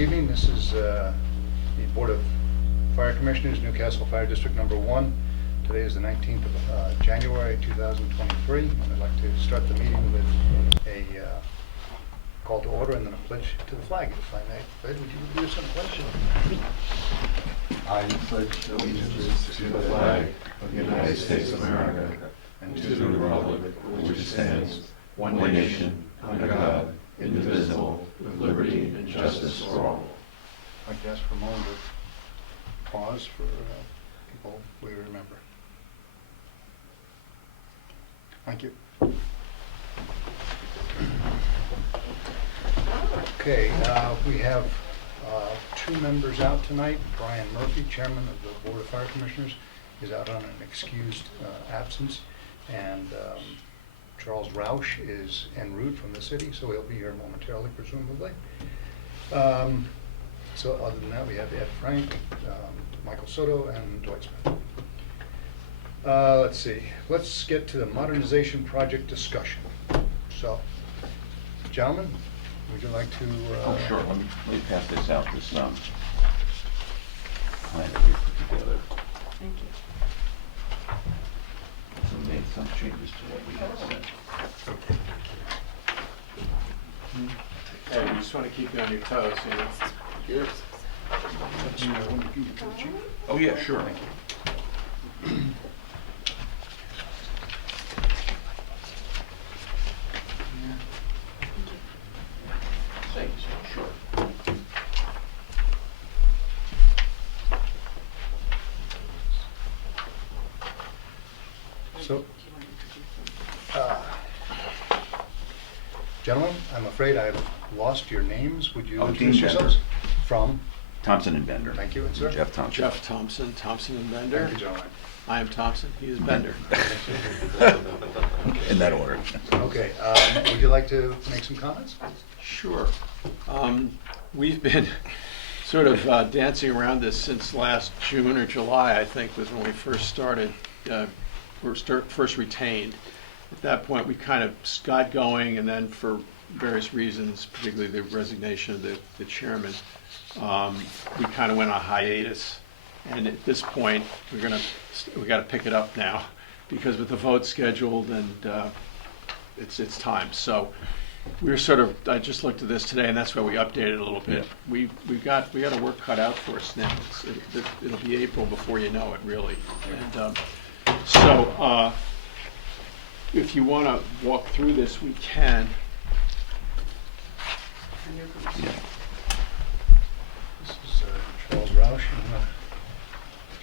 evening. This is the Board of Fire Commissioners, Newcastle Fire District Number 1. Today is the 19th of January 2023. And I'd like to start the meeting with a call to order and then a pledge to the flag, if I may. Fred, would you do some pledge? I pledge allegiance to the flag of the United States of America and to the republic for which it stands, one nation, under God, indivisible, with liberty and justice for all. I'd like to ask for a moment of pause for people we remember. Thank you. Okay, we have two members out tonight. Brian Murphy, Chairman of the Board of Fire Commissioners, is out on an excused absence, and Charles Roush is en route from the city, so he'll be here momentarily, presumably. So other than that, we have Ed Frank, Michael Soto, and Dwight Smith. Let's see. Let's get to the modernization project discussion. So, gentlemen, would you like to? Oh, sure. Let me pass this out. This plan that we put together. Thank you. So we made some changes to what we had said. Hey, you just want to keep you on your toes, you know. Yes. Oh yeah, sure. Thanks. Sure. So, gentlemen, I'm afraid I've lost your names. Would you Oh, introduce Dean yourselves? Bender. From? Thompson and Bender. Thank you, and sir? Jeff Thompson. Jeff Thompson, Thompson and Bender. Thank you, gentlemen. I am Thompson, he is Bender. In that order. Okay, would you like to make some comments? Sure. We've been sort of dancing around this since last June or July, I think, was when we first started, first retained. At that point, we kind of got going, and then for various reasons, particularly the resignation of the chairman, we kind of went on hiatus. And at this point, we got to pick it up now, because with the vote scheduled and it's time. So we're sort of, I just looked at this today, and that's why we updated a little bit. Yeah. We got a work cut out for us now. It'll be April before you know it, really. And so if you want to walk through this, we can. Yeah. This is Charles Roush.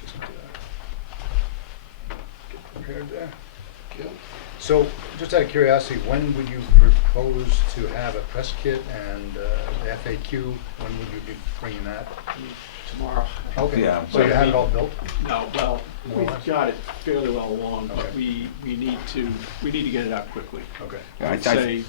Just get prepared there. So, just out of curiosity, when would you propose to have a press kit and the FAQ? When would you be bringing that? Tomorrow. Okay, Yeah. so you have it all built? No, well, More or we've less? got it fairly well along, but Okay. we need to get it out quickly. Okay, Yeah, I'd say,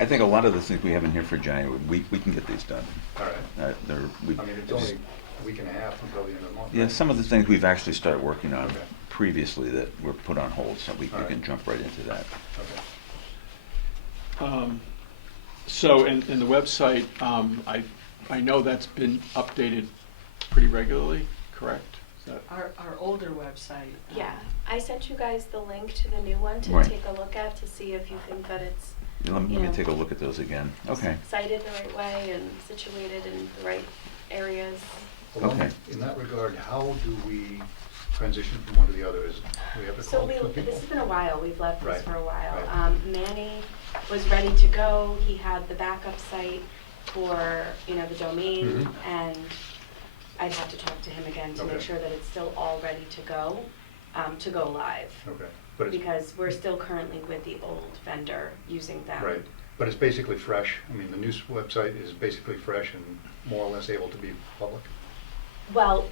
I think a lot of the things we have in here for January, we can get these done. all right. I mean, it's only a week and a half until the end of the month. Yeah, right? some of the things we've actually started working on Okay. previously that were put on hold, so we All right. can jump right into that. Okay. so, and the website, I know that's been updated pretty regularly, correct? Is that- Our older website. Yeah, I sent you guys the link to the new one to Right. take a look at to see if you think that it's Let me Yeah. take a look at those again. Okay. cited the right way and situated in the right areas. Well, Okay. in that regard, how do we transition from one to the other? Is we have to So call two people? this has been a while, we've left this Right, for a while. right. Manny was ready to go, he had the backup site for, the domain, Mhm. and I'd have to talk to him again to Okay. make sure that it's still all ready to go live. Okay, but it's, Because we're still currently with the old vendor using them. right, but it's basically fresh. I mean, the news website is basically fresh and more or less able to be public. Well,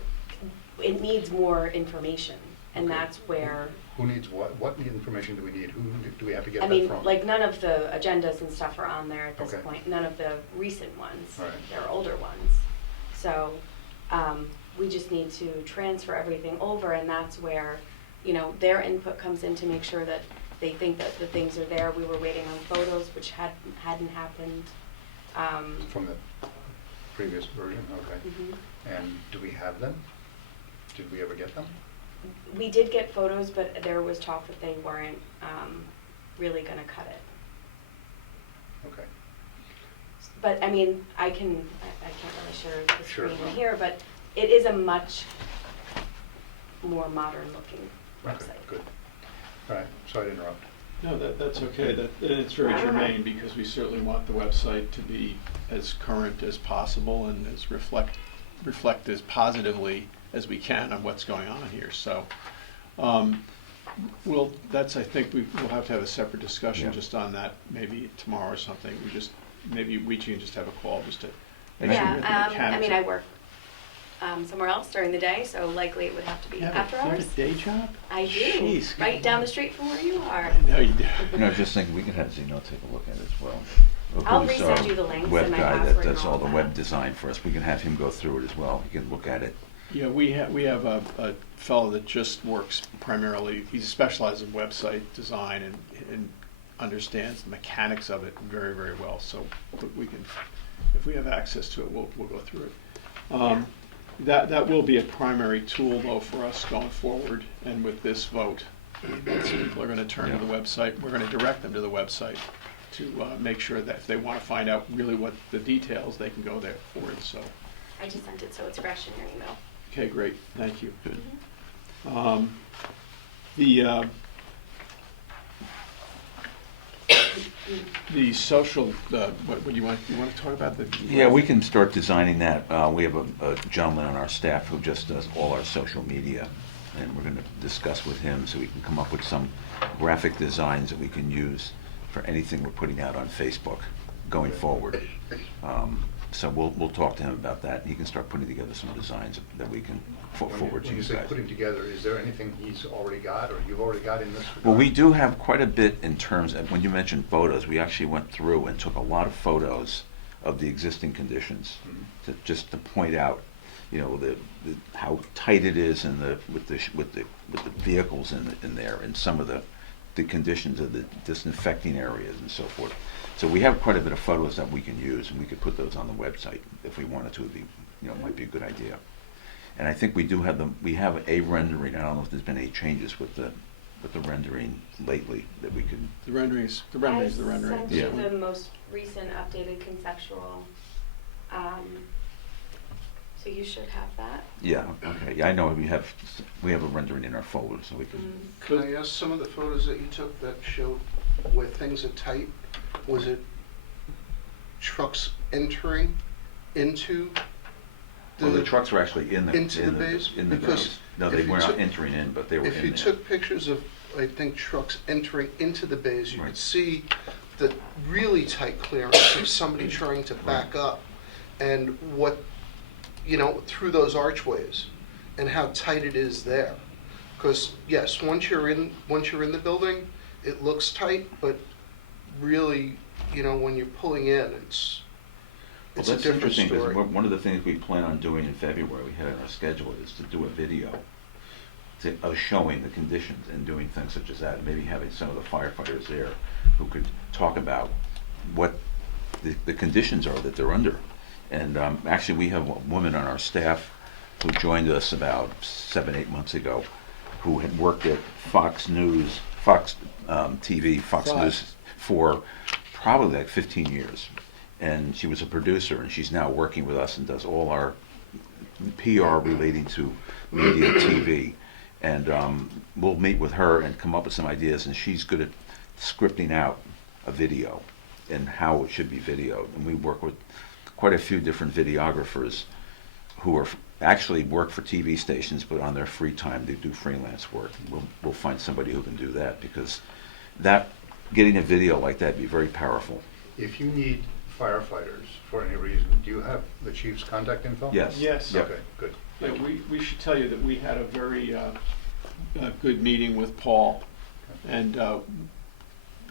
it needs more information, and Okay. that's where, Who needs what? What information do we need? Who do we have to get I that mean, from? like, none of the agendas and stuff are on there at this Okay. point, none of the recent ones. Right. They're older ones. So, we just need to transfer everything over, and that's where, their input comes in to make sure that they think that the things are there. We were waiting on photos, which hadn't happened. From previous version, okay. Mhm. And do we have them? Did we ever get them? We did get photos, but there was talk that they weren't really gonna cut it. Okay. But I mean, I can't really share the Sure. screen here, but it is a much more modern looking Okay, website. good. All right, sorry to interrupt. No, that's okay. And it's very germane because we certainly want the website to be as current as possible and as reflect as positively as we can on what's going on here. So, I think we'll have to have a separate discussion Yeah. just on that, maybe tomorrow or something. Maybe we can just have a call just to. And make sure Yeah, we get the I mechanics mean, of- I work somewhere else during the day, so likely it would have to be You have after you have hours. a day job? I do, Jeez, right come down on. the street from where you are. I know you do. You know, just thinking, we could have Zeno take a look at it as well. I'll Who's resend our you the links web and my guy password that and does all all the that. web design for us. We can have him go through it as well. He can look at it. Yeah, we have a fellow that just works primarily, he specializes in website design and understands the mechanics of it very, very well. So we can, if we have access to it, we'll go through it. That will be a primary tool though for us going forward and with this vote. Once people are gonna turn to the website, we're gonna direct them to the website to make sure that if they wanna find out really what the details, they can go there for it, so. I just sent it, so it's fresh in your email. Okay, great, thank you. Good. The social, what do you want to talk about? Yeah, we can start designing that. We have a gentleman on our staff who just does all our social media, and we're going to discuss with him so we can come up with some graphic designs that we can use for anything we're putting out on Facebook going forward. So we'll talk to him about that, and he can start putting together some designs that we can put forward to When you you say guys. putting together, is there anything he's already got or you've already got in this regard? Well, we do have quite a bit in terms of, when you mentioned photos, we actually went through and took a lot of photos of the existing conditions Mhm. just to point out, you know, how tight it is and with the vehicles in there and some of the conditions of the disinfecting areas and so forth. So we have quite a bit of photos that we can use, and we could put those on the website if we wanted to. It might be a good idea. And I think we have a rendering. I don't know if there's been any changes with the rendering lately that we could. The renderings. I sent Yeah. you the most recent updated conceptual, so you should have that. Yeah. Okay. Yeah, I know we have a rendering in our folder, so we can. Mm. Can I ask, some of the photos that you took that showed where things are tight, was it trucks entering into Well, the trucks were actually in the bays? In the Because bays. No, if they you were not took- entering in, but they were in If there. you took pictures of, I think, trucks entering into the bays, you Right. could see the really tight clearance of somebody trying to back up and what, through those archways and how tight it is there. Because yes, once you're in the building, it looks tight, but really, when you're pulling in, it's Well, a that's different interesting, because story. one of the things we plan on doing in February, we had on our schedule, is to do a video of showing the conditions and doing things such as that, maybe having some of the firefighters there who could talk about what the conditions are that they're under. And actually, we have a woman on our staff who joined us about 7-8 months ago, who had worked at Fox TV, Fox News for probably like 15 years. And she was a producer, and she's now working with us and does all our PR relating to media and TV. And we'll meet with her and come up with some ideas, and she's good at scripting out a video and how it should be videoed. And we work with quite a few different videographers who are actually work for TV stations, but on their free time they do freelance work. We'll find somebody who can do that, because getting a video like that would be very powerful. If you need firefighters for any reason, do you have the chief's contact info? Yes. Yes. Yep. Okay, good. Yeah, we should tell you that we had a very good meeting with Paul, and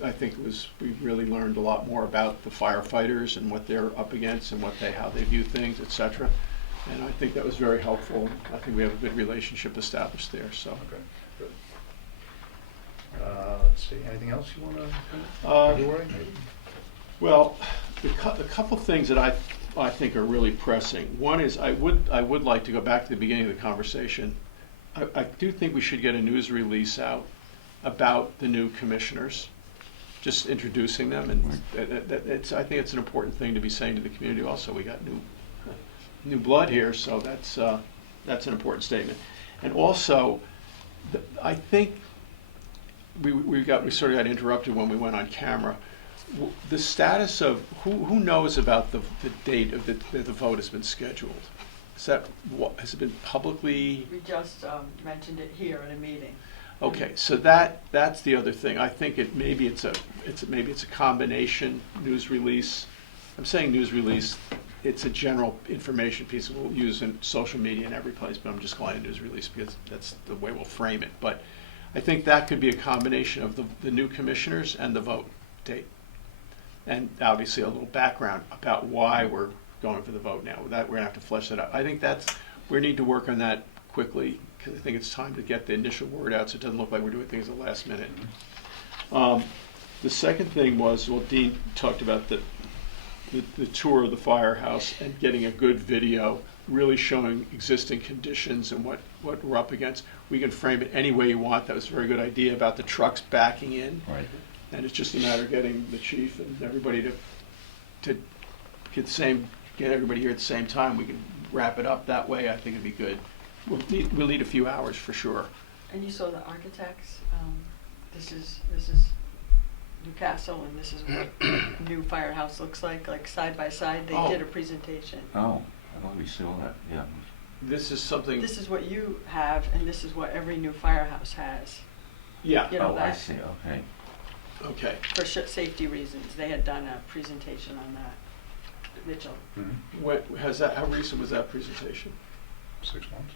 I think we really learned a lot more about the firefighters and what they're up against and how they view things, etc. And I think that was very helpful. I think we have a good relationship established there. So. Okay, good. Let's see, anything else you want to, February maybe? Well, the couple things that I I think are really pressing. One is, I would like to go back to the beginning of the conversation. I do think we should get a news release out about the new commissioners, just introducing them, and I think it's an important thing to be saying to the community also. We got new blood here, so that's an important statement. And also, I think we sort of got interrupted when we went on camera. The status of, who knows about the date of the vote has been scheduled? Is that, has it been publicly? We just mentioned it here in a meeting. Okay, so that's the other thing. I think maybe it's a combination news release. I'm saying news release. It's a general information piece that we'll use in social media in every place, but I'm just calling it a news release because that's the way we'll frame it. But I think that could be a combination of the new commissioners and the vote date. And obviously a little background about why we're going for the vote now. That we're gonna have to flesh that out. I think we need to work on that quickly because I think it's time to get the initial word out so it doesn't look like we're doing things at the last minute. The second thing was, well, Dean talked about the tour of the firehouse and getting a good video really showing existing conditions and what we're up against. We can frame it any way you want. That was a very good idea about the trucks backing in. Right. And it's just a matter of getting the chief and everybody to get everybody here at the same time. We can wrap it up that way. I think it'd be good. We'll need a few hours for sure. And you saw the architects. This is Newcastle, and this is what new firehouse looks like side by side. They did a presentation. Oh, I thought we saw that, yeah. This is something. This is what you have, and this is what every new firehouse has. Yeah. You know, Oh, I that, see, okay. Okay. for safety reasons. They had done a presentation on that. Mitchell. How recent was that presentation? 6 months.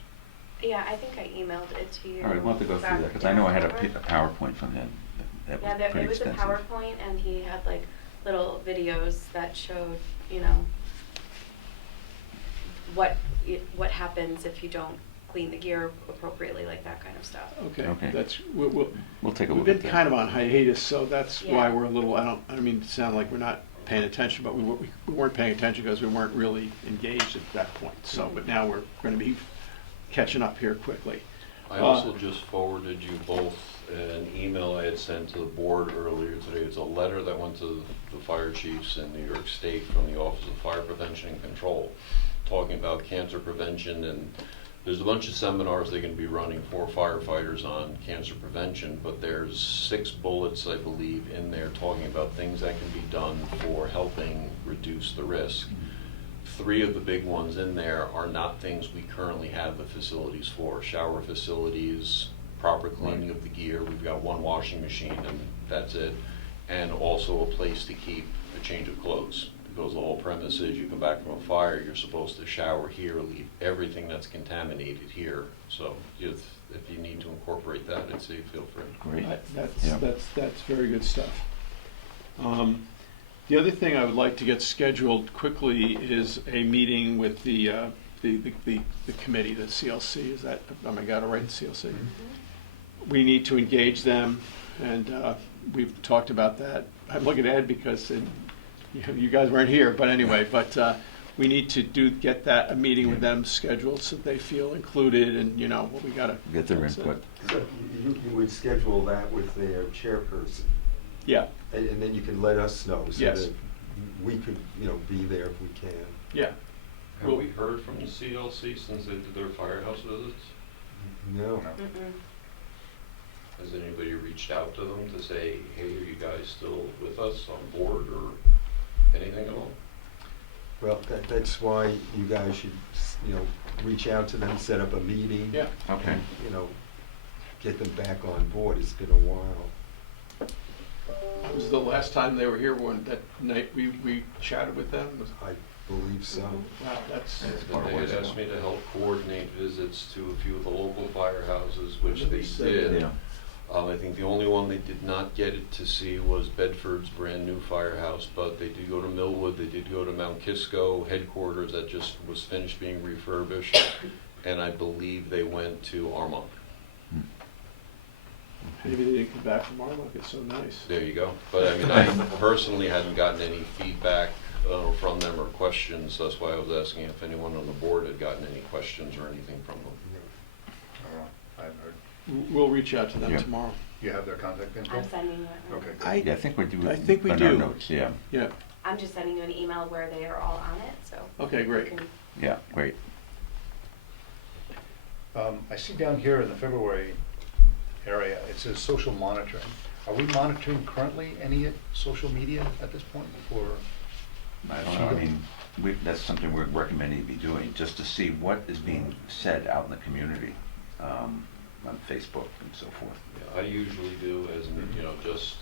Yeah, I think I emailed it to you. All right, we'll have to go through back that, because I know I had a in October. PowerPoint from him. That Yeah, was pretty it was a extensive. PowerPoint, and he had like little videos that showed, you know, what happens if you don't clean the gear appropriately, like that kind of stuff. Okay. Okay. That's We'll take a we've look been at that. kind of on hiatus, so that's why Yeah. we're a little. I don't mean to sound like we're not paying attention, but we weren't paying attention because we weren't really engaged at that point. So, but now we're going to be catching up here quickly. I also just forwarded you both an email I had sent to the board earlier today. It's a letter that went to the fire chiefs in New York State from the Office of Fire Prevention and Control, talking about cancer prevention, and there's a bunch of seminars they're going to be running for firefighters on cancer prevention, but there's 6 bullets, I believe, in there talking about things that can be done for helping reduce the risk. 3 of the big ones in there are not things we currently have the facilities for. Shower facilities, proper cleaning of the gear. We've got 1 washing machine and that's it. And also a place to keep a change of clothes. Because the whole premise is you come back from a fire, you're supposed to shower here, leave everything that's contaminated here. So if you need to incorporate that, I'd say feel free. Great. That's very good stuff. The other thing I would like to get scheduled quickly is a meeting with the committee, the CLC. Is that, I got it right, the CLC? Mm-hmm. We need to engage them, and we've talked about that. I look at Ed because you guys weren't here, but anyway, we need to get a meeting with them scheduled so they feel included, and what we gotta Get their input. So you would schedule that with their chairperson, Yeah, and then you can let us know so Yes. that we could, be there if we can. yeah. Have we heard from the CLC since they did their firehouse visits? No. Mm-mm. Has anybody reached out to them to say, hey, are you guys still with us on board or anything at all? Well, that's why you guys should, reach out to them, set up a meeting. Yeah. Okay. and, get them back on board. It's been a while. It was the last time they were here, that night we chatted with them. I believe so. Wow, that's And they had asked me to help coordinate visits to a few of the local firehouses, which they did. Yeah. I think the only one they did not get it to see was Bedford's brand new firehouse, but they did go to Millwood, they did go to Mount Kisco headquarters that just was finished being refurbished, and I believe they went to Armonk. maybe they didn't come back from Armonk. It's so nice. There you go. But I mean, I personally hadn't gotten any feedback from them or questions. That's why I was asking if anyone on the board had gotten any questions or anything from them. I haven't heard. We'll reach out to them Yeah. tomorrow. You have their contact info? I'm sending you it. Okay. Yeah, I think we do. I think we in our do. notes, yeah, Yeah, I'm just sending you an email where they are all on it, so. okay, you great. can- yeah, great. I see down here in the February area, it says social monitoring. Are we monitoring currently any social media at this point, or? I don't know, I mean, that's something we're recommending you be doing, just to see what is being said out in the community, on Facebook and so forth. Yeah, I usually do as, you know, just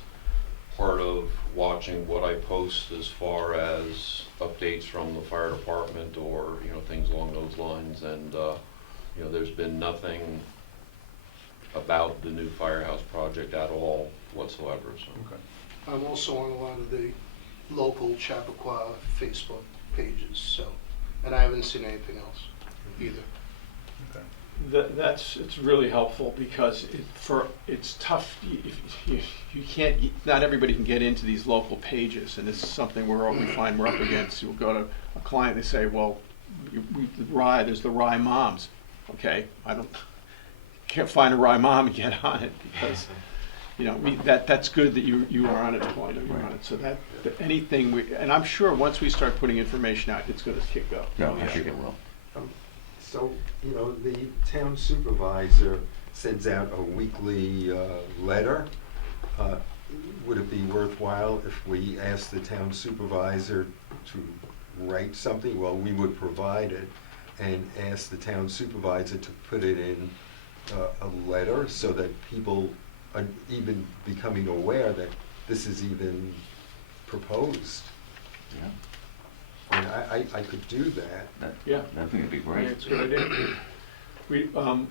part of watching what I post as far as updates from the fire department or, you know, things along those lines. And, you know, there's been nothing about the new firehouse project at all whatsoever, so. Okay. I'm also on a lot of the local Chappaqua Facebook pages, so, and I haven't seen anything else either. Okay. It's really helpful because it's tough, you can't, not everybody can get into these local pages, and this is something we find we're up against. You'll go to a client, they say, well, there's the Rye Moms, okay, can't find a Rye Mom and get on it because, you know, that's good that you are on it, Pauline, you're on it, so that anything and I'm sure once we start putting information out, it's gonna kick up. No, I think it will. So, you know, the town supervisor sends out a weekly letter. Would it be worthwhile if we asked the town supervisor to write something? Well, we would provide it and ask the town supervisor to put it in a letter so that people are even becoming aware that this is even proposed. Yeah. I mean, I could do that. Yeah. I think it'd be Yeah, great. it's a good idea.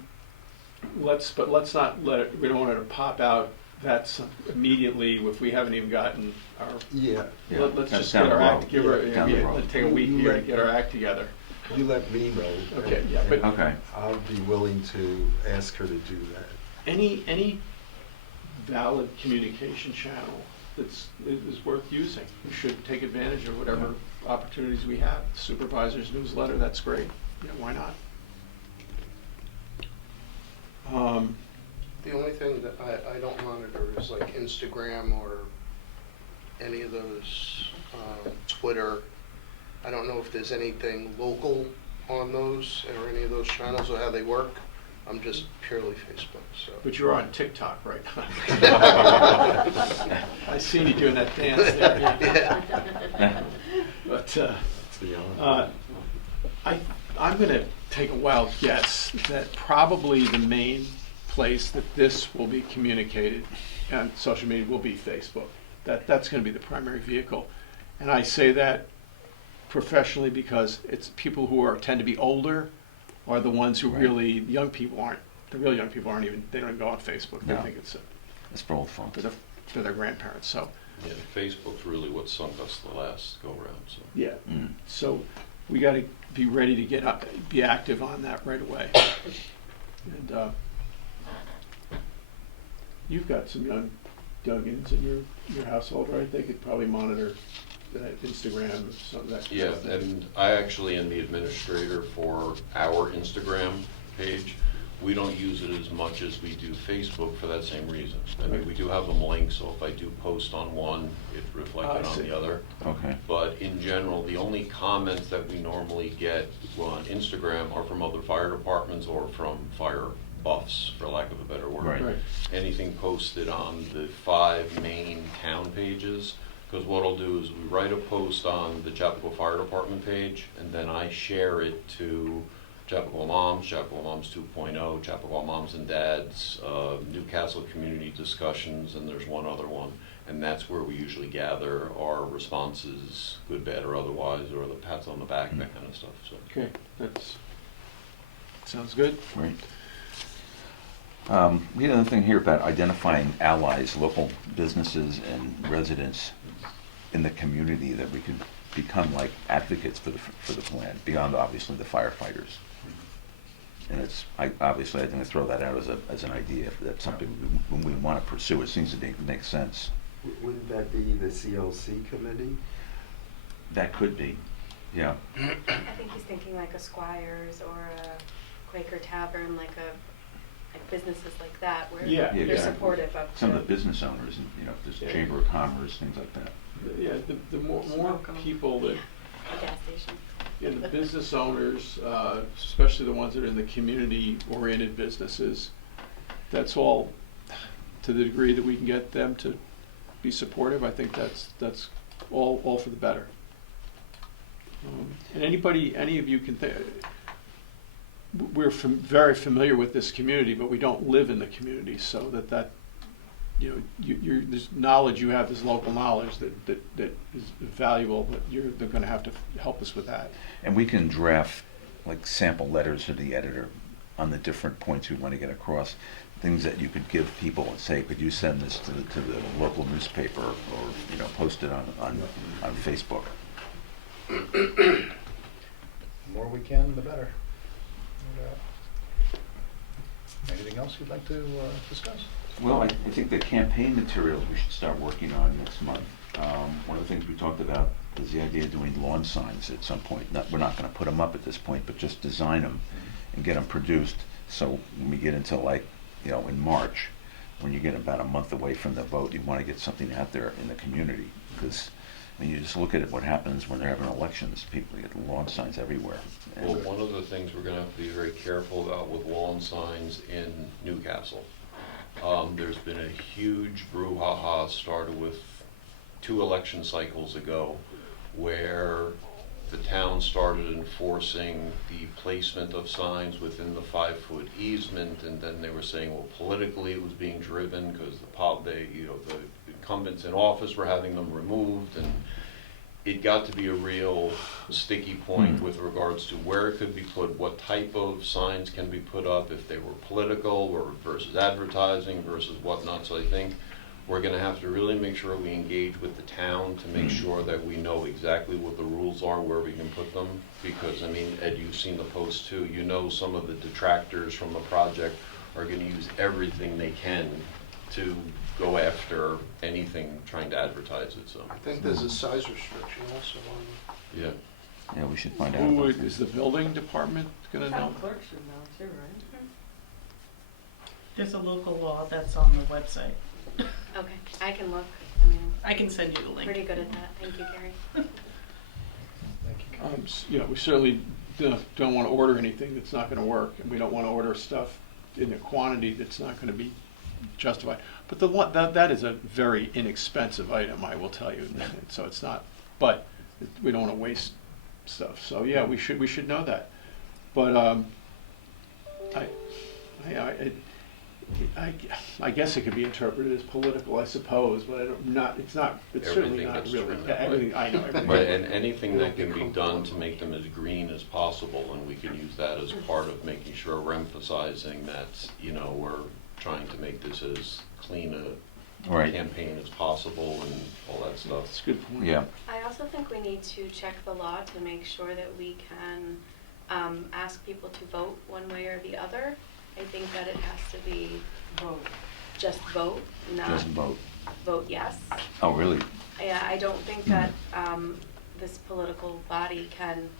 Let's not let it, we don't want it to pop out that's immediately if we haven't even gotten our, Yeah. let's That's just down get the our road. act, give her, Down the road. let's take a week here to get our act together. You let me know. Okay, and- yeah, but- and Okay. I'll be willing to ask her to do that. Any valid communication channel is worth using. We should take advantage of whatever opportunities we have. Supervisor's newsletter, that's great. Yeah, why not? The only thing that I don't monitor is like Instagram or any of those, Twitter. I don't know if there's anything local on those or any of those channels or how they work. I'm just purely Facebook, so. But you're on TikTok right now. I seen you doing that dance there. Yeah. But It's beyond. I'm going to take a wild guess that probably the main place that this will be communicated on social media will be Facebook. That's going to be the primary vehicle. And I say that professionally because it's people who tend to be older are the ones who Right. really, young people aren't, the real young people aren't even, they don't even go on Facebook. They No. think it's It's for old folks. for their grandparents, so, Yeah, Facebook's really what sunk us the last go-round, so. yeah. Mm. So we got to be ready to be active on that right away. And you've got some young Duggins in your household, right? They could probably monitor Instagram, some of that. Yeah, stuff. and I actually am the administrator for our Instagram page. We don't use it as much as we do Facebook for that same reason. I mean, we do have them linked, so if I do post on one, it's reflected I on see. the other. Okay. But in general, the only comments that we normally get on Instagram are from other fire departments or from fire buffs, for lack of a better word. Right. Right. Anything posted on the 5 main town pages, because what I'll do is we write a post on the Chappaqua Fire Department page, and then I share it to Chappaqua Moms 2.0, Chappaqua Moms and Dads, Newcastle Community Discussions, and there's one other one. And that's where we usually gather our responses, good, bad, or otherwise, or the pats on the back, that kind of stuff, so. Okay, sounds good. Great. We had another thing here about identifying allies, local businesses and residents in the community that we could become like advocates for the plan, beyond obviously the firefighters. And I think I throw that out as an idea, if that's something we want to pursue. It seems to make sense. Wouldn't that be the CLC committee? That could be, yeah. I think he's thinking like a Squires or a Quaker Tavern, like businesses like that, where Yeah. Yeah, they're exactly. supportive of. Some of the- the business owners, and, you know, if Yeah. there's Chamber of Commerce, things like that. Yeah, the more Smoke 'em. people that, The gas station. yeah, the business owners, especially the ones that are in the community-oriented businesses, that's all, to the degree that we can get them to be supportive, I think that's all for the better. And any of you can we're very familiar with this community, but we don't live in the community, so that you know, this knowledge you have, this local knowledge that is valuable, but they're gonna have to help us with that. And we can draft like sample letters to the editor on the different points we want to get across, things that you could give people and say, could you send this to the local newspaper, or, you know, post it on Facebook. The more we can, the better. No doubt. Anything else you'd like to discuss? Well, I think the campaign materials we should start working on next month. One of the things we talked about is the idea of doing lawn signs at some point. We're not going to put them up at this point, but just design them and get them produced. So when we get into, like, you know, in March, when you get about a month away from the vote, you want to get something out there in the community. Because when you just look at it, what happens when they're having elections, people get lawn signs everywhere. And Well, one of the things we're gonna have to be very careful about with lawn signs in Newcastle. There's been a huge brouhaha started with 2 election cycles ago, where the town started enforcing the placement of signs within the 5-foot easement, and then they were saying, well, politically it was being driven because the incumbents in office were having them removed, and it got to be a real sticky point with regards to where it could be put, what type of signs can be put up, if they were political or versus advertising versus whatnot. So I think we're gonna have to really make sure we engage with the town to make sure that we know exactly what the rules are, where we can put them. Because, I mean, Ed, you've seen the post too. You know, some of the detractors from the project are gonna use everything they can to go after anything trying to advertise it, so, I think there's a size restriction also on. yeah. yeah, we should find out. Who about that. is the building department gonna know? Town clerk should know too, right? There's a local law that's on the website. Okay, I can look. I mean, I can send you the link. pretty good at that. Thank you, Gary. Thank you. Yeah, we certainly don't want to order anything that's not going to work, and we don't want to order stuff in a quantity that's not going to be justified. But that is a very inexpensive item, I will tell you. And so it's not, but we don't want to waste stuff. So yeah, we should know that. But I guess it could be interpreted as political, I suppose, but it's certainly Everything not gets really. turned that way. Everything, I know, everything. Right, and anything that can be done to make them as green as possible, and we can use that as part of making sure we're emphasizing that, you know, we're trying to make this as clean a Right. campaign as possible and all that stuff. That's a good point. Yeah, I also think we need to check the law to make sure that we can ask people to vote one way or the other. I think that it has to be Vote. just vote, not just vote. vote yes. Oh, really? Yeah, I don't think that this political body can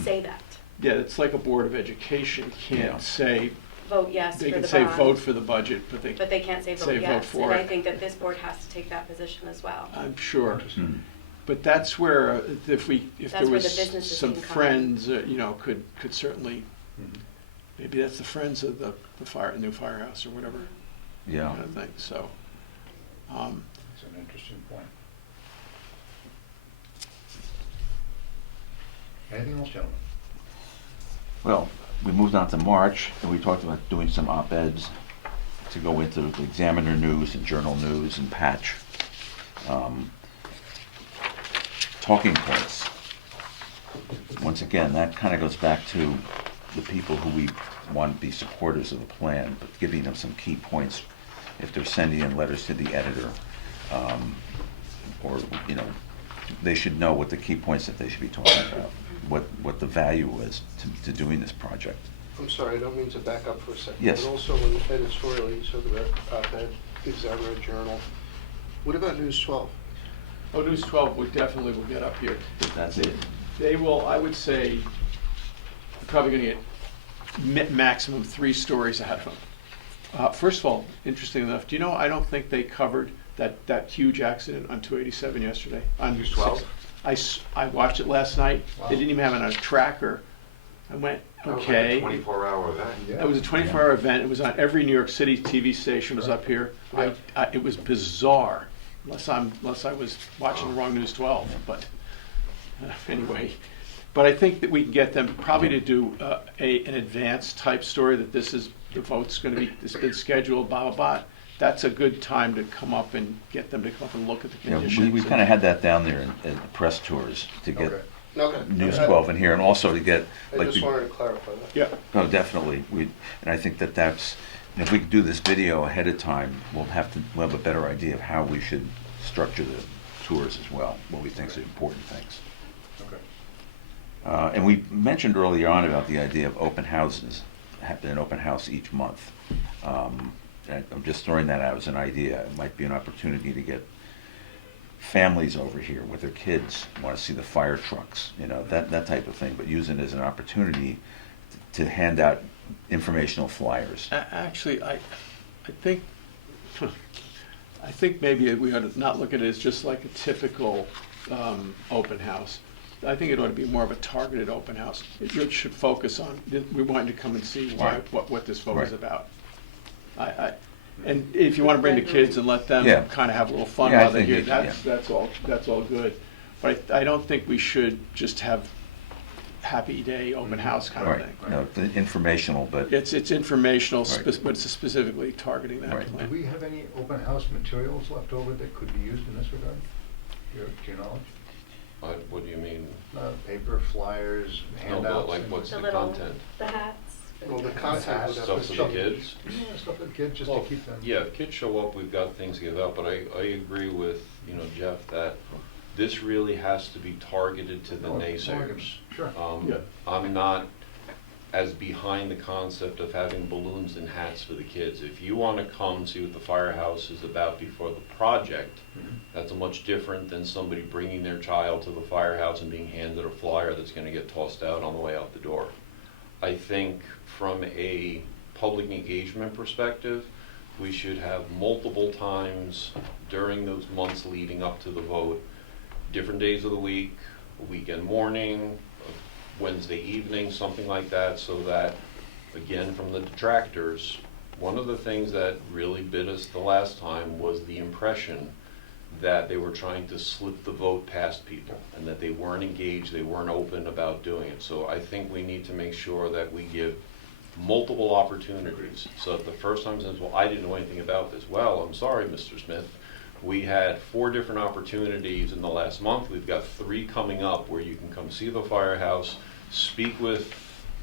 say that. Yeah, it's like a Board of Education Yeah. can't say, Vote yes for they the can bond. say vote for the budget, but But they can't say say vote vote yes. for And I it. think that this board has to take that position as well. I'm sure. Hmm. But that's where, if That's there where was the businesses some can come in. friends, you know, could certainly, Mhm. maybe that's the friends of the new firehouse or whatever Yeah. kind of thing, so. That's an interesting point. Anything else, gentlemen? Well, we moved on to March, and we talked about doing some op-eds to go into the Examiner News and Journal News and Patch. Talking points. Once again, that kind of goes back to the people who we want to be supporters of the plan, but giving them some key points if they're sending in letters to the editor, or, you know, they should know what the key points that they should be talking about, what the value is to doing this project. I'm sorry, I don't mean to back up for a second. Yes. But also in editorial, you talk about op-ed, Examiner Journal. What about News 12? Oh, News 12 will definitely will get up here. That's it. They will, I would say, probably gonna get maximum 3 stories out of them. First of all, interesting enough, do you know, I don't think they covered that huge accident on 287 yesterday. On News 12? I watched it last night. Wow. They didn't even have it on a tracker. I went, okay. That was like a 24-hour event. It was a 24-hour event. It was on every New York City TV station was up here. It was bizarre, unless I was watching the wrong News 12. But anyway, but I think that we can get them probably to do an advanced type story that this is the vote's going to be. It's been scheduled. Blah blah blah. That's a good time to come up and get them to come up and look at the Yeah, conditions. we kind of had that down there in the press tours to get Okay. Okay. News 12 in here, and also to get, I like, just wanted to clarify that. Yeah. no, definitely, and I think that's, if we could do this video ahead of time, we'll have a better idea of how we should structure the tours as well, what we think is important things. Okay. And we mentioned earlier on about the idea of open houses, having an open house each month. And I'm just throwing that out as an idea. It might be an opportunity to get families over here with their kids, want to see the fire trucks, that type of thing, but using it as an opportunity to hand out informational flyers. Actually, I think maybe we ought to not look at it as just like a typical open house. I think it ought to be more of a targeted open house. It should focus on, we want you to come and see Right. what this vote is Right. about. And if you want to bring the kids and let them Yeah. kind of have a little fun Yeah, I while they're think here, it- that's all good. But I don't think we should just have happy day open house kind of Right, thing. no, it's informational, but, It's informational, Right. but it's specifically targeting that Right. Do plan. we have any open house materials left over that could be used in this regard? To your knowledge? What do you mean? Paper, flyers, No, handouts? but like and- what's The the little, content? the hats. Well, the content would have Stuff to for the change. kids? Yeah, stuff for the kids, just to Well, keep them. yeah, if kids show up, we've got things to give out, but I agree with, Jeff, that this really has to be targeted to the Oh, naysayers. Sure. Yeah. I'm not as behind the concept of having balloons and hats for the kids. If you want to come see what the firehouse is about before the project, that's much different than somebody bringing their child to the firehouse and being handed a flyer that's going to get tossed out on the way out the door. I think from a public engagement perspective, we should have multiple times during those months leading up to the vote, different days of the week, a weekend morning, a Wednesday evening, something like that, so that, again, from the detractors, one of the things that really bit us the last time was the impression that they were trying to slip the vote past people and that they weren't engaged, they weren't open about doing it. So I think we need to make sure that we give multiple opportunities. So if the first time says, well, I didn't know anything about this. Well, I'm sorry, Mr. Smith. We had 4 different opportunities in the last month. We've got 3 coming up where you can come see the firehouse, speak with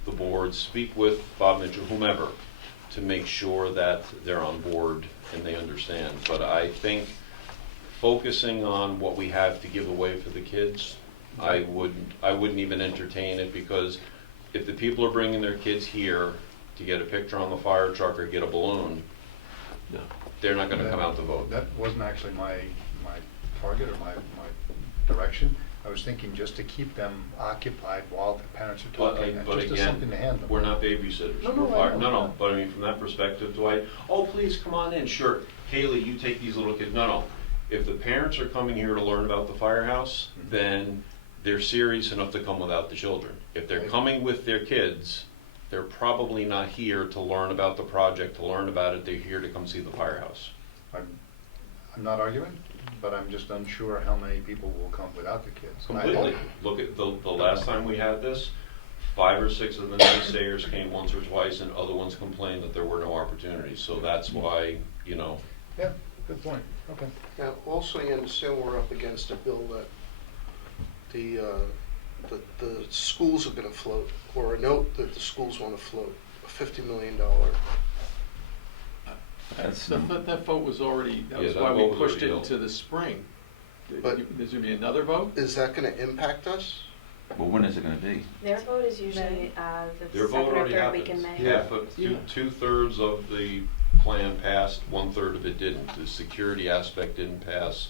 the board, speak with Bob Mitchell, whomever, to make sure that they're on board and they understand. But I think focusing on what we have to give away for the kids, I wouldn't even entertain it, because if the people are bringing their kids here to get a picture on the fire truck or get a balloon, No. they're not going to come out to vote. That wasn't actually my target or my direction. I was thinking just to keep them occupied while the parents are talking, and But just as again, something to hand them. we're not babysitters. No, no, We're I know, I no, know. but I mean, from that perspective, Dwight, oh, please come on in, sure. Haley, you take these little kids. No. If the parents are coming here to learn about the firehouse, then they're serious enough to come without the children. If they're coming with their kids, they're probably not here to learn about the project, to learn about it. They're here to come see the firehouse. I'm not arguing, but I'm just unsure how many people will come without the kids. And I Completely. hope- Look at the last time we had this, 5 or 6 of the naysayers came once or twice, and other ones complained that there were no opportunities. So that's why, Yeah, good point, okay. Now, also you understand we're up against a bill that the schools are gonna float, or a note that the schools wanna float, a $50 million. That vote was already, that Yeah, was that why we vote was pushed it already into the spring. But- There's gonna be another vote? Is that gonna impact us? well, when is it gonna be? Their vote is usually the their vote second or already third week in happens. May. Half of, Yeah. 2/3 of the plan passed, 1/3 of it didn't. The security aspect didn't pass.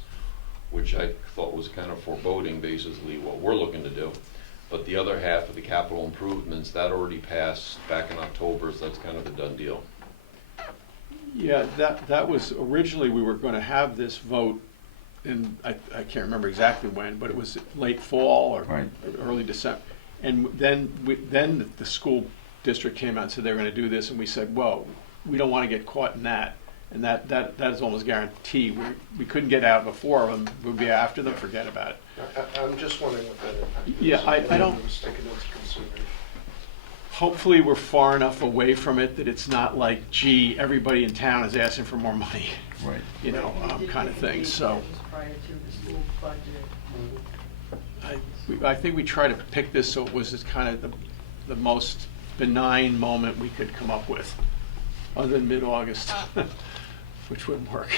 which I thought was kind of foreboding, basically what we're looking to do. But the other half of the capital improvements, that already passed back in October, so that's kind of a done deal. Yeah, that was, originally, we were gonna have this vote in, I can't remember exactly when, but it was late fall or Right. early December. And then the school district came out and said they were gonna do this, and we said, well, we don't wanna get caught in that. And that is almost guaranteed. We couldn't get out before them, we'd be after them, forget about it. I'm just wondering what that impact is. Yeah, I don't- was taken into consideration. Hopefully, we're far enough away from it that it's not like, gee, everybody in town is asking for more money, Right. you know, We did kind of get a thing, date so. that was prior to the school budget. I think we try to pick this so it was just kind of the most benign moment we could come up with, other than mid-August, which wouldn't work.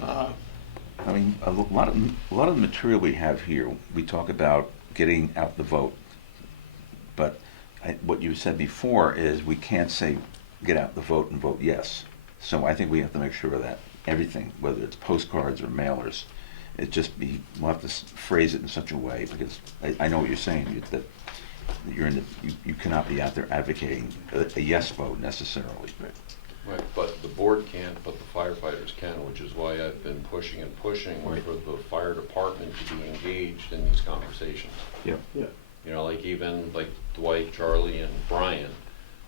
I mean, a lot of the material we have here, we talk about getting out the vote. But what you said before is we can't say get out the vote and vote yes. So I think we have to make sure that everything, whether it's postcards or mailers, we'll have to phrase it in such a way, because I know what you're saying, that you cannot be out there advocating a yes vote necessarily. Right, but the board can't, but the firefighters can, which is why I've been pushing and pushing Right. for the fire department to be engaged in these conversations. Yep. Yeah. You know, like even like Dwight, Charlie, and Brian,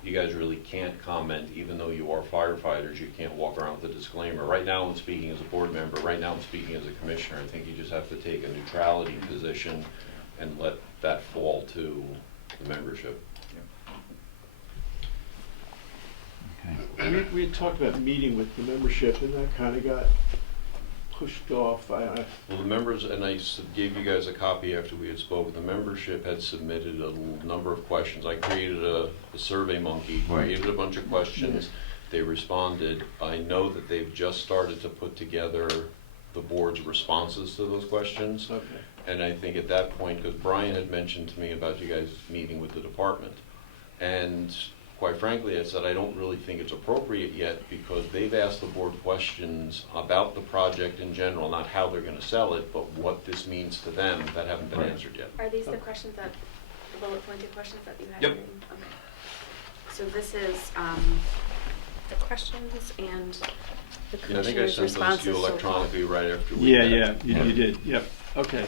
you guys really can't comment, even though you are firefighters, you can't walk around with a disclaimer. Right now I'm speaking as a board member, right now I'm speaking as a commissioner. I think you just have to take a neutrality position and let that fall to the membership. Okay. We had talked about meeting with the membership, and that kind of got pushed off. Well, the members, and I gave you guys a copy after we had spoken, the membership had submitted a number of questions. I created a survey monkey, Right. created a bunch of questions. They responded. I know that they've just started to put together the board's responses to those questions. Okay. And I think at that point, because Brian had mentioned to me about you guys meeting with the department, and quite frankly, I said I don't really think it's appropriate yet, because they've asked the board questions about the project in general, not how they're going to sell it, but what this means to them that haven't been Right. answered yet. Are these the questions the bullet pointed questions that you had? Yep. written? Okay. So this is, the questions and the Yeah, I think I commissioner's sent those responses to you so far. electronically right after we Yeah, met. you did, yep, okay.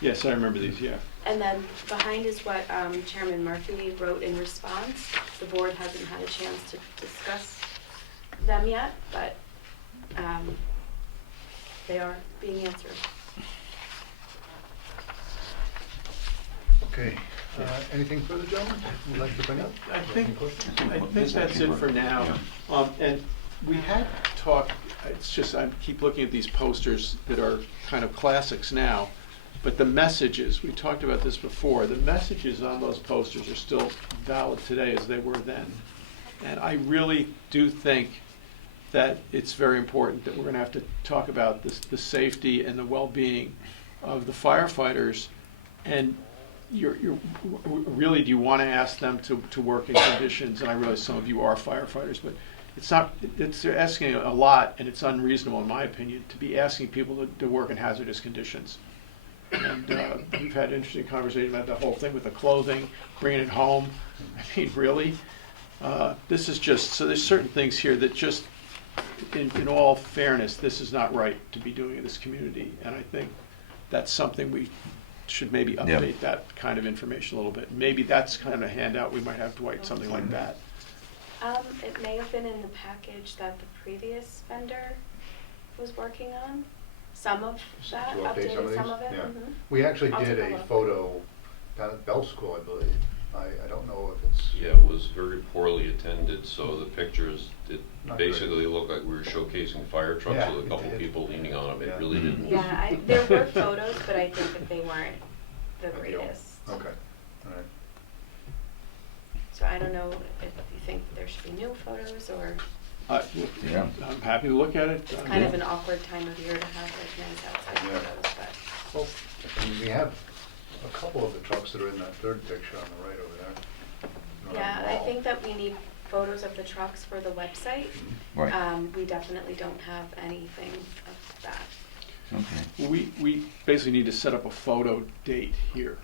Yes, I remember these, yeah. And then behind is what Chairman Murphy wrote in response. The board hasn't had a chance to discuss them yet, but they are being answered. Okay, anything further, gentlemen, you'd like to bring up? I think Any questions? that's it for now. And we had talked, it's just, I keep looking at these posters that are kind of classics now, but the messages, we talked about this before, the messages on those posters are still valid today as they were then. And I really do think that it's very important that we're gonna have to talk about the safety and the well-being of the firefighters. And really, do you want to ask them to work in conditions, and I realize some of you are firefighters, but they're asking a lot, and it's unreasonable, in my opinion, to be asking people to work in hazardous conditions. And we've had interesting conversation about the whole thing with the clothing, bringing it home. I mean, really? This is just, so there's certain things here that just, in all fairness, this is not right to be doing in this community. And I think that's something we should maybe Yeah. update that kind of information a little bit. Maybe that's kind of a handout we might have, Dwight, something like that. It may have been in the package that the previous vendor was working on. Some of that, To update updated some of some these? of it. Yeah. Mhm. We actually I'll did take a a look. photo down at Bell School, I believe. I don't know if it's. Yeah, it was very poorly attended, so the pictures, it Not great. basically looked like we were showcing fire trucks Yeah, with a it couple did. people leaning on them. It Yeah. really didn't. Yeah, there were photos, but I think that they weren't the Ideal. greatest. Okay, all right. So I don't know if you think there should be new photos, or Yeah. I'm happy to look at it. it's kind of an awkward time of year to have like nice outside Yeah. photos, but. Well, I mean, we have a couple of the trucks that are in that third picture on the right over there. on Yeah, the I wall. think that we need photos of the trucks for the website. Right. We definitely don't have anything of that. Okay. We basically need to set up a photo date here.